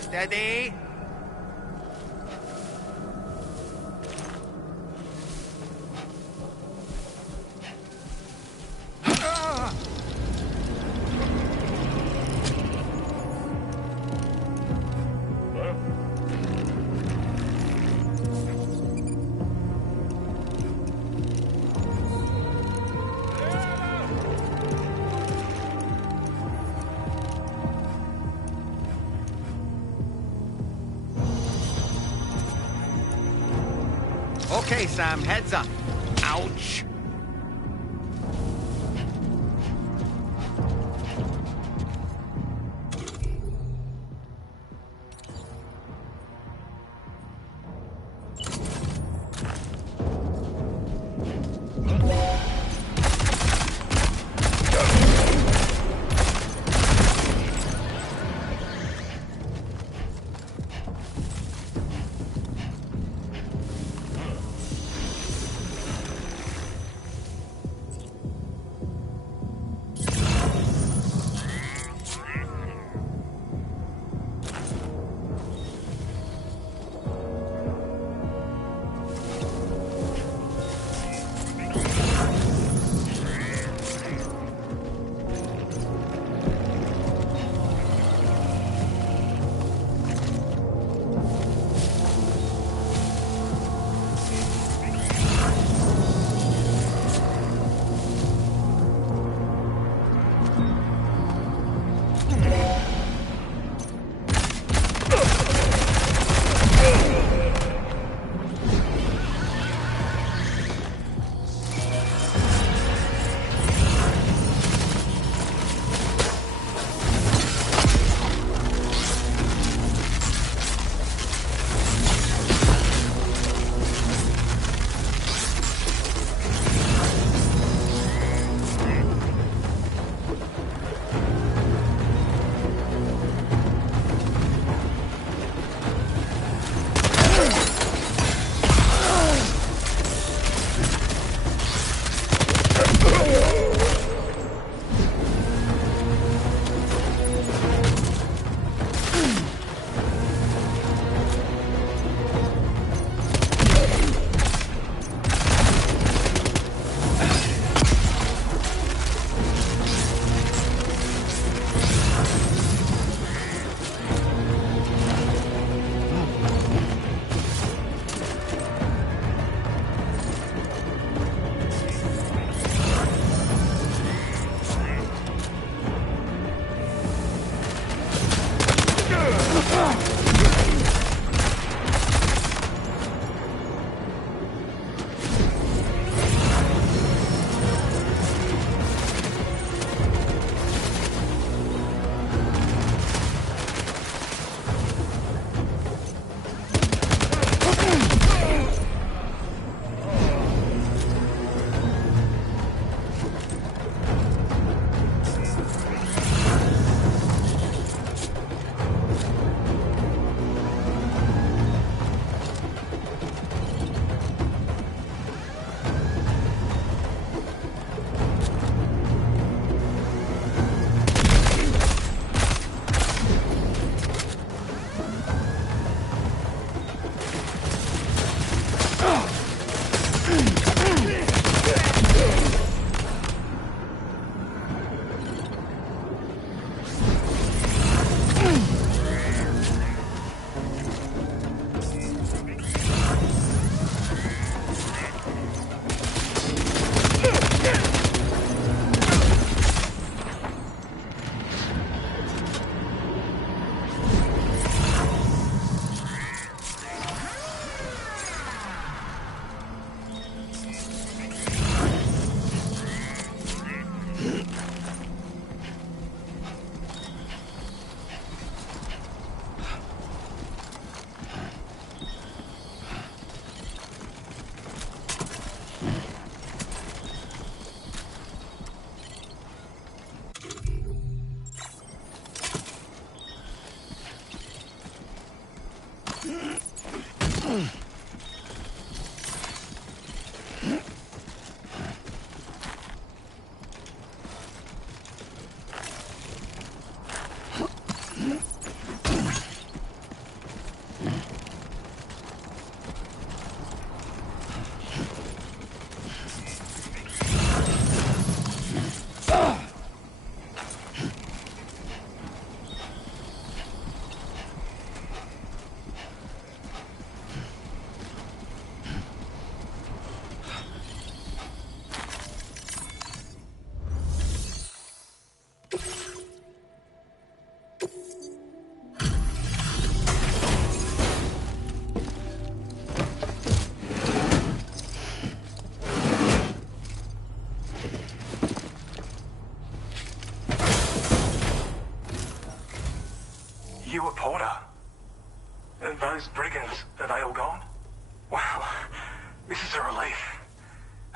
Steady. Okay, Sam, heads up. Ouch.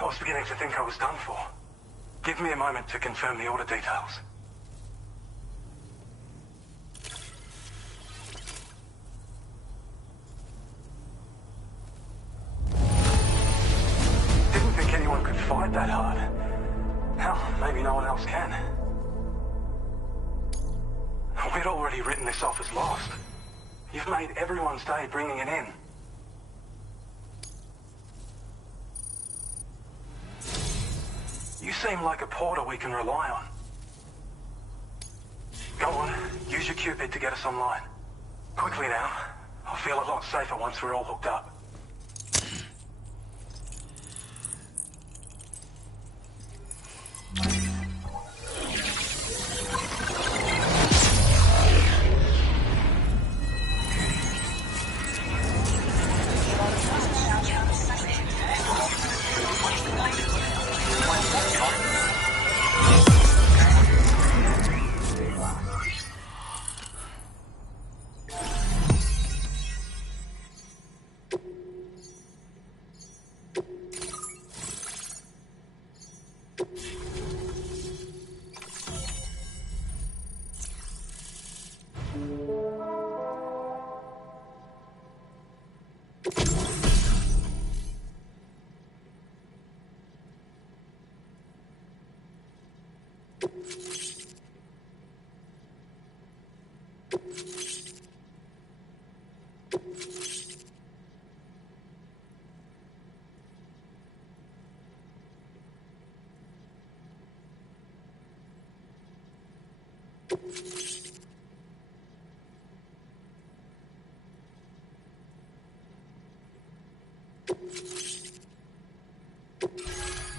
I was beginning to think I was done for. Give me a moment to confirm the order details. Didn't think anyone could fight that hard. Hell, maybe no one else can. We'd already written this off as lost. You've made everyone's day bringing it in. You seem like a porter we can rely on. Go on, use your Cupid to get us online. Quickly now. I'll feel a lot safer once we're all hooked up.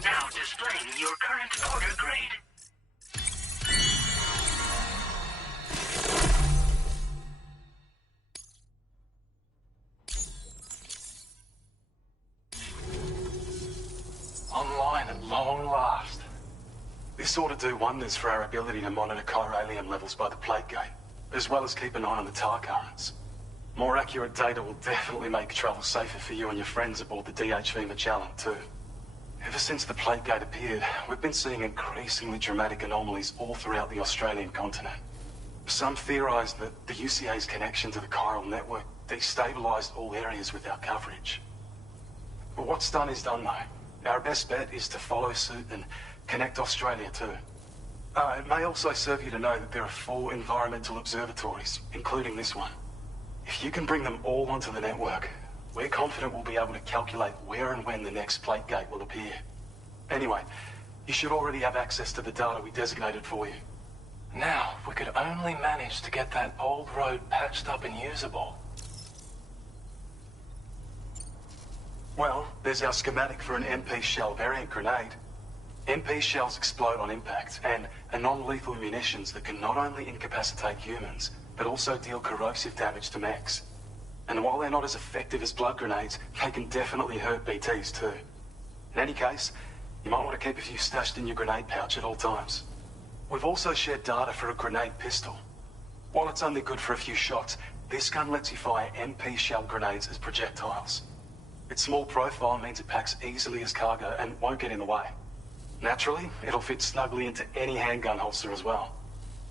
Now displaying your current order grade. Online at long last. This ought to do wonders for our ability to monitor chiralium levels by the plate gate, as well as keep an eye on the tar currents. More accurate data will definitely make travel safer for you and your friends aboard the DHV Magellan, too. Ever since the plate gate appeared, we've been seeing increasingly dramatic anomalies all throughout the Australian continent. Some theorize that the UCA's connection to the chiral network destabilized all areas with our coverage. But what's done is done, though. Our best bet is to follow suit and connect Australia, too. It may also serve you to know that there are 4 environmental observatories, including this one. If you can bring them all onto the network, we're confident we'll be able to calculate where and when the next plate gate will appear. Anyway, you should already have access to the data we designated for you. Now, if we could only manage to get that old road patched up and usable. Well, there's our schematic for an MP shell variant grenade. MP shells explode on impact, and are non-lethal munitions that can not only incapacitate humans, but also deal corrosive damage to mechs. And while they're not as effective as blood grenades, they can definitely hurt BTs too. In any case, you might want to keep a few stashed in your grenade pouch at all times. We've also shared data for a grenade pistol. While it's only good for a few shots, this gun lets you fire MP shell grenades as projectiles. Its small profile means it packs easily as cargo and won't get in the way. Naturally, it'll fit snugly into any handgun holster as well.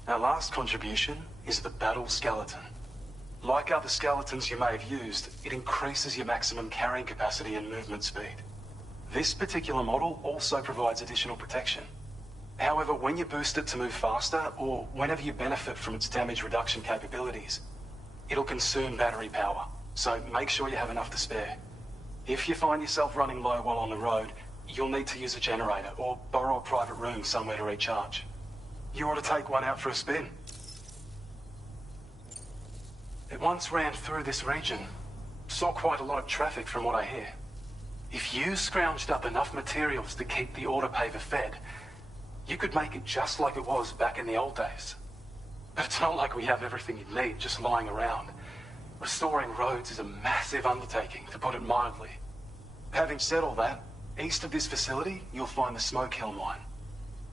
Our last contribution is the battle skeleton. Like other skeletons you may have used, it increases your maximum carrying capacity and movement speed. This particular model also provides additional protection. However, when you boost it to move faster, or whenever you benefit from its damage reduction capabilities, it'll consume battery power, so make sure you have enough to spare. If you find yourself running low while on the road, you'll need to use a generator or borrow a private room somewhere to recharge. You ought to take one out for a spin. It once ran through this region. Saw quite a lot of traffic from what I hear. If you scrounged up enough materials to keep the autopaver fed, you could make it just like it was back in the old days. But it's not like we have everything you need just lying around. Restoring roads is a massive undertaking, to put it mildly. Having said all that, east of this facility, you'll find the Smoke Hill mine.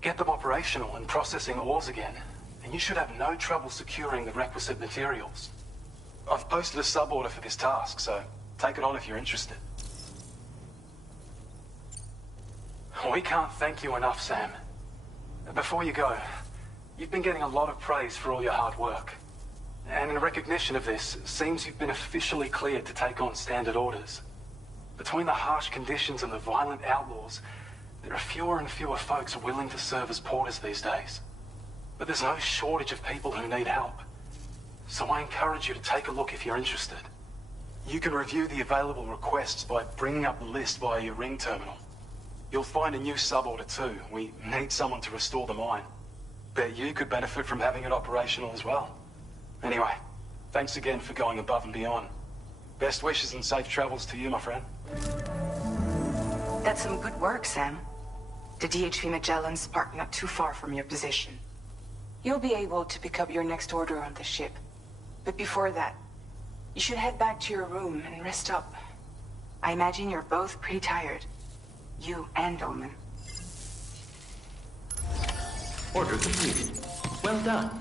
Get them operational and processing ores again, and you should have no trouble securing the requisite materials. I've posted a sub-order for this task, so take it on if you're interested. We can't thank you enough, Sam. Before you go, you've been getting a lot of praise for all your hard work. And in recognition of this, it seems you've been officially cleared to take on standard orders. Between the harsh conditions and the violent outlaws, there are fewer and fewer folks willing to serve as porters these days. But there's no shortage of people who need help. So I encourage you to take a look if you're interested. You can review the available requests by bringing up the list via your ring terminal. You'll find a new suborder too. We need someone to restore the mine. Bet you could benefit from having it operational as well. Anyway, thanks again for going above and beyond. Best wishes and safe travels to you, my friend. That's some good work, Sam. The DHV Magellan's parked not too far from your position. You'll be able to pick up your next order on the ship. But before that, you should head back to your room and rest up. I imagine you're both pretty tired. You and Omen. Order completed. Well done.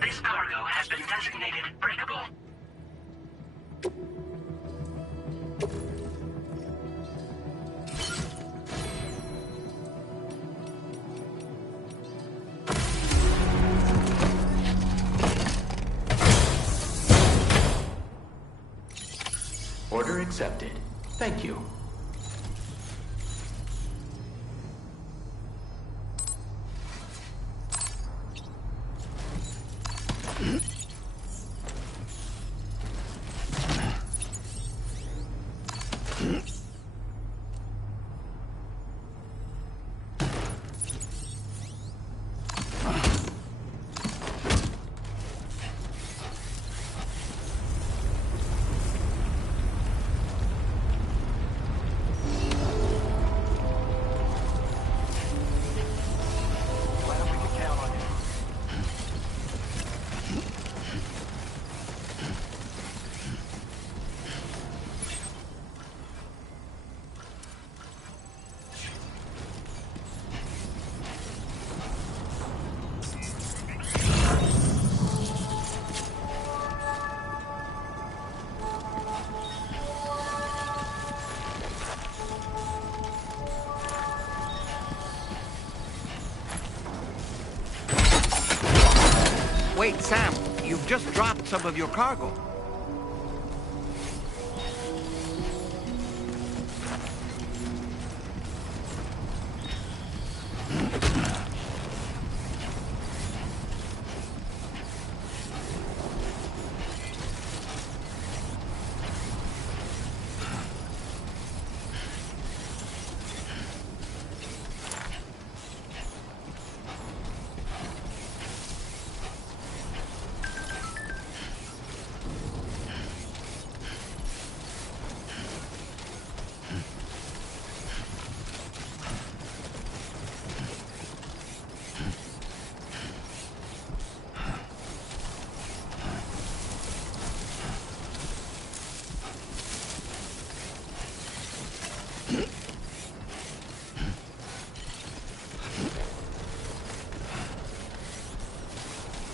This cargo has been designated breakable. Order accepted. Thank you. Wait, Sam, you've just dropped some of your cargo.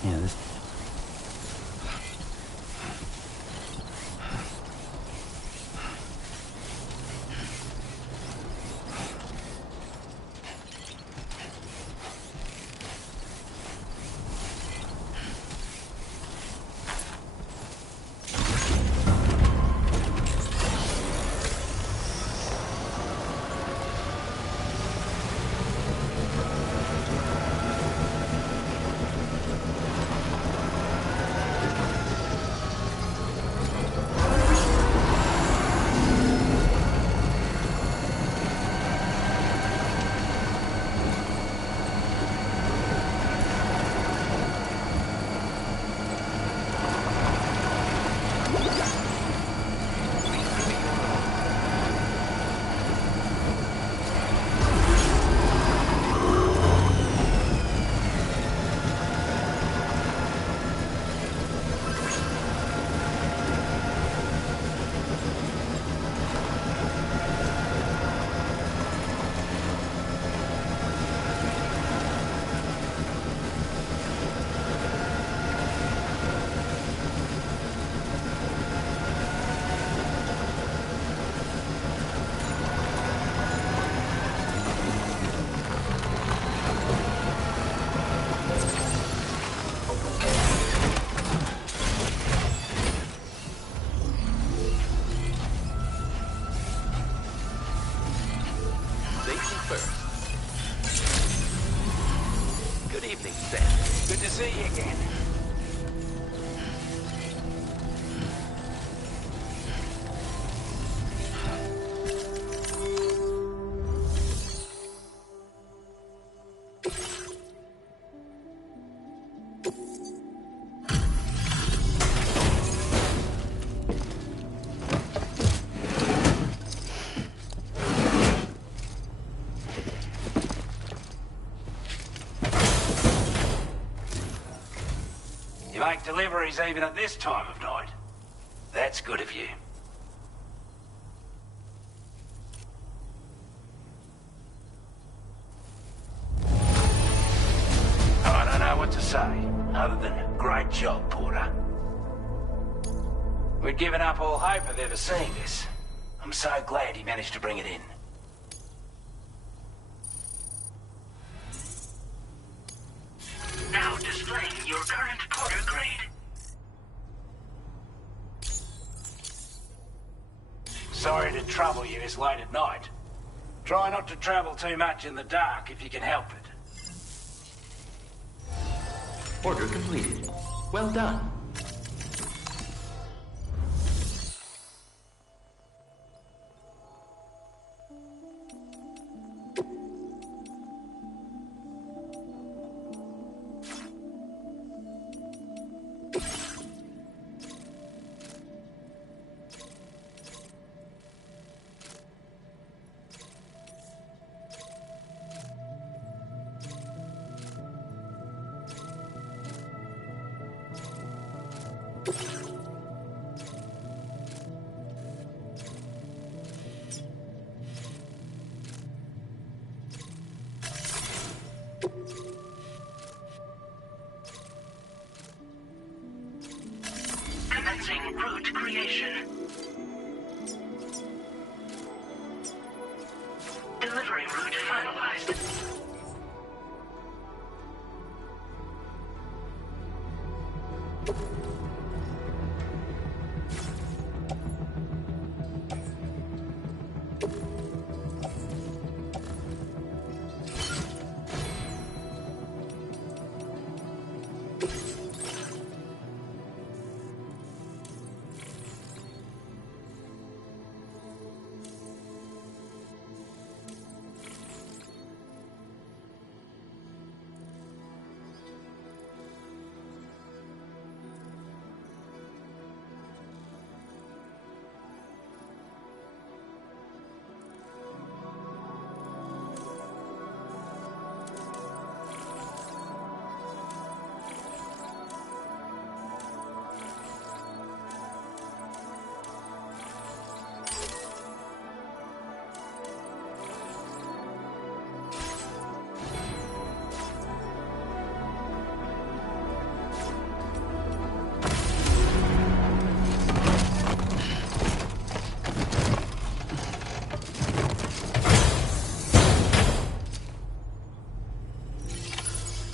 Yeah, this... first. Good evening, Sam. Good to see you again. Make deliveries even at this time of night. That's good of you. I don't know what to say, other than great job, Porter. We'd given up all hope of ever seeing this. I'm so glad he managed to bring it in. Now displaying your current Porter grade. Sorry to trouble you this late at night. Try not to travel too much in the dark if you can help it. Order completed. Well done. Commencing route creation. Delivery route finalized.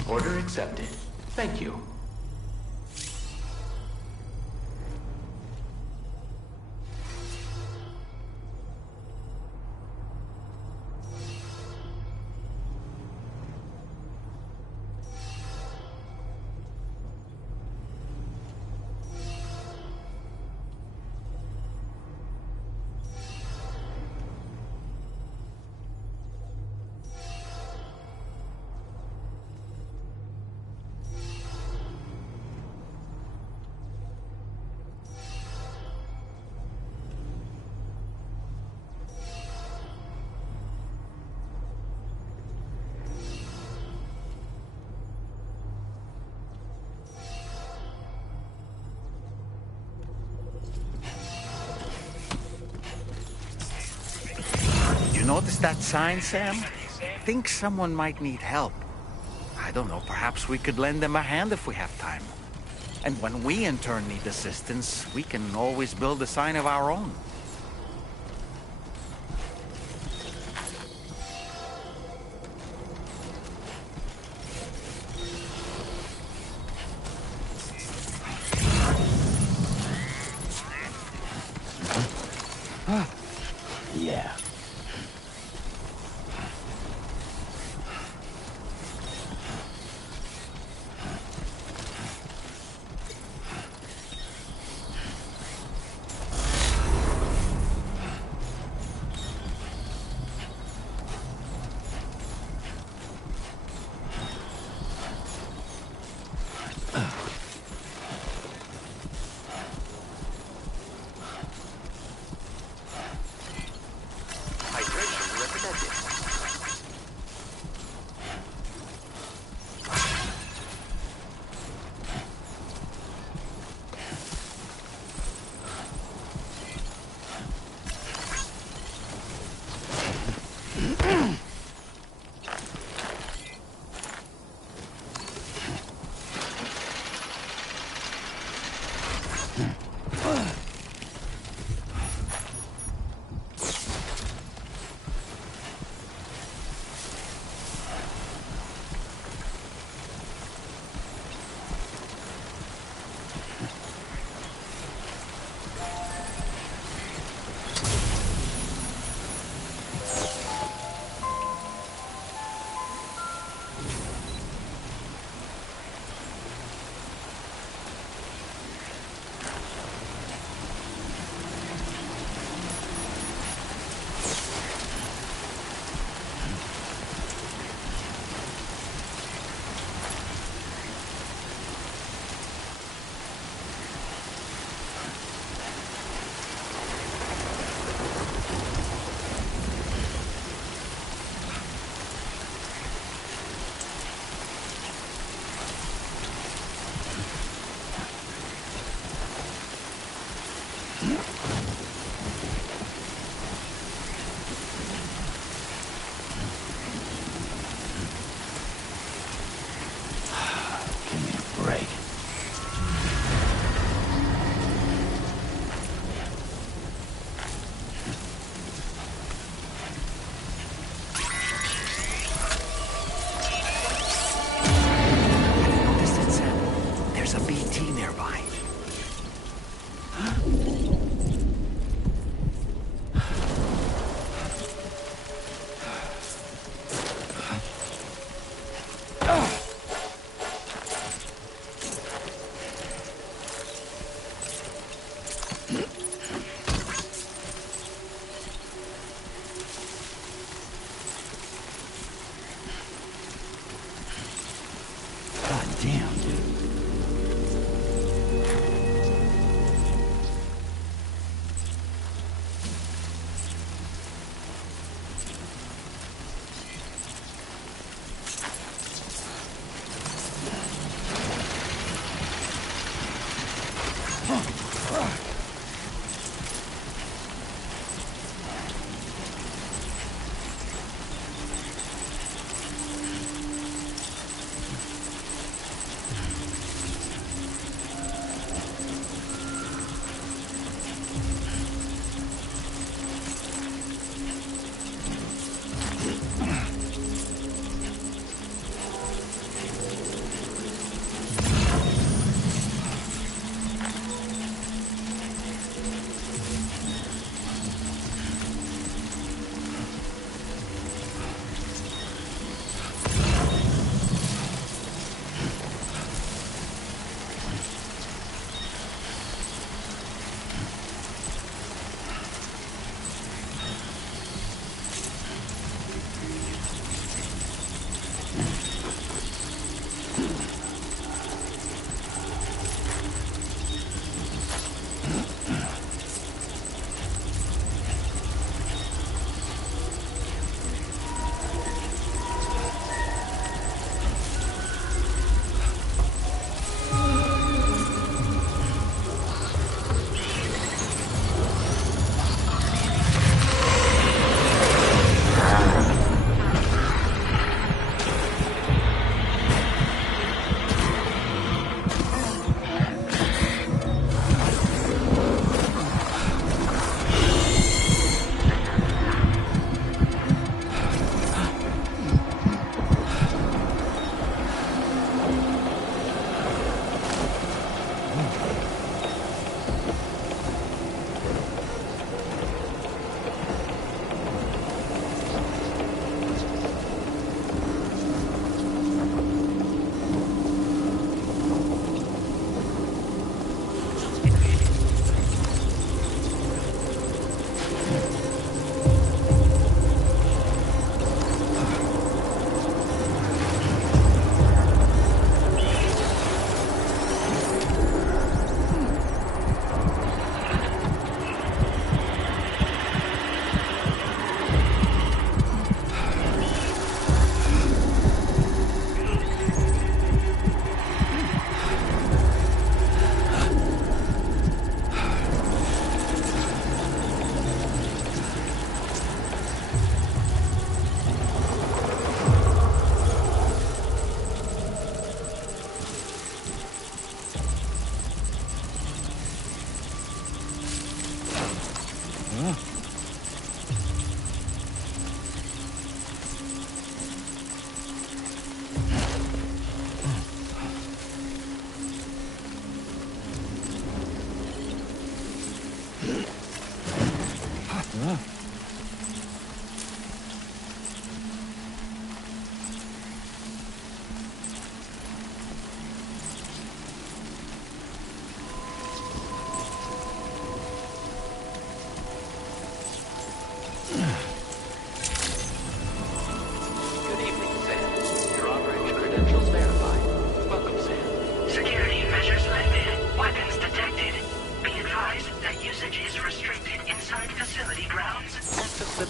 Order accepted. Thank you. Notice that sign, Sam? Think someone might need help. I don't know, perhaps we could lend them a hand if we have time. And when we in turn need assistance, we can always build a sign of our own. Yeah.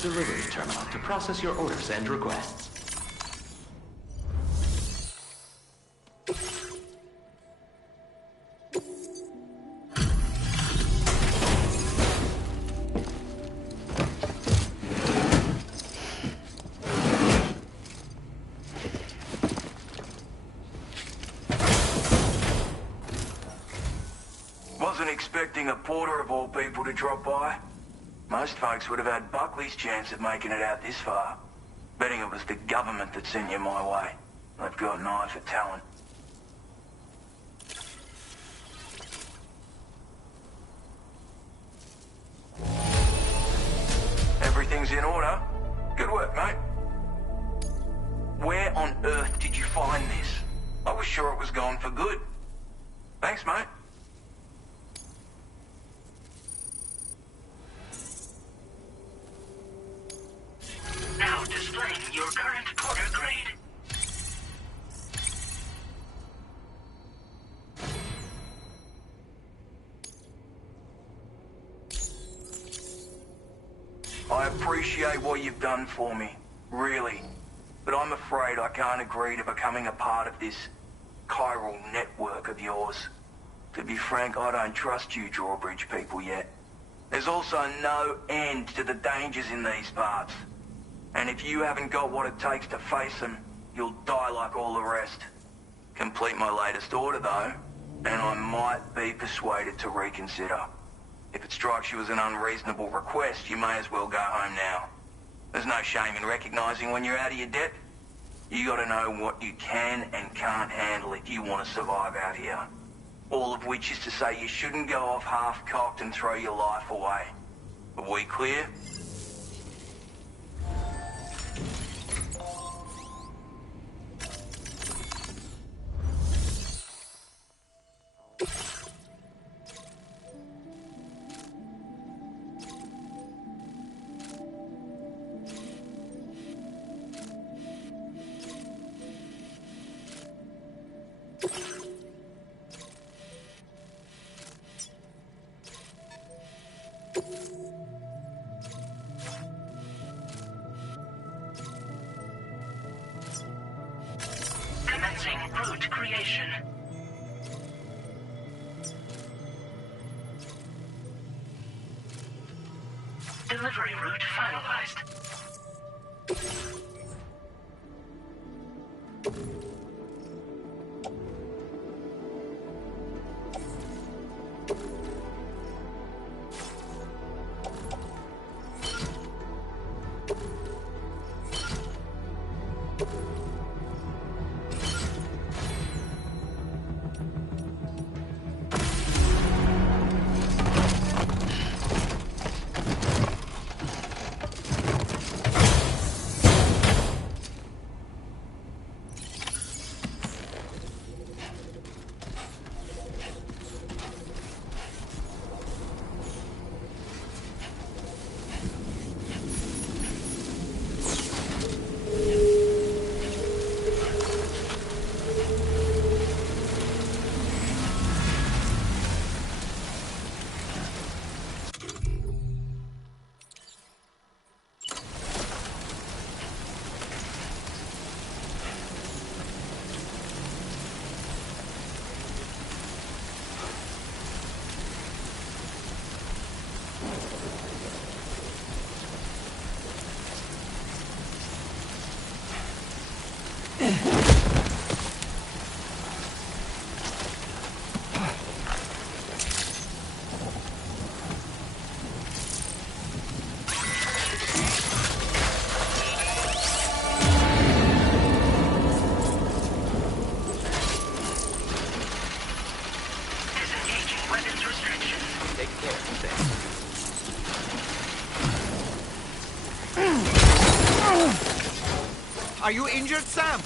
delivery terminal to process your orders and requests. Wasn't expecting a porter of all people to drop by. Most folks would have had Buckley's chance of making it out this far. Betting it was the government that sent you my way. They've got an eye for talent. Everything's in order. Good work, mate. Where on earth did you find this? I was sure it was gone for good. Thanks, mate. Now displaying your current porter grade. I appreciate what you've done for me, really. But I'm afraid I can't agree to becoming a part of this chiral network of yours. To be frank, I don't trust you drawbridge people yet. There's also no end to the dangers in these parts. And if you haven't got what it takes to face them, you'll die like all the rest. Complete my latest order, though, and I might be persuaded to reconsider. If it strikes you as an unreasonable request, you may as well go home now. There's no shame in recognizing when you're out of your depth. You gotta know what you can and can't handle if you want to survive out here. All of which is to say you shouldn't go off half-cocked and throw your life away. Are we clear? Commencing route creation. Delivery route finalized. Are you injured, Sam?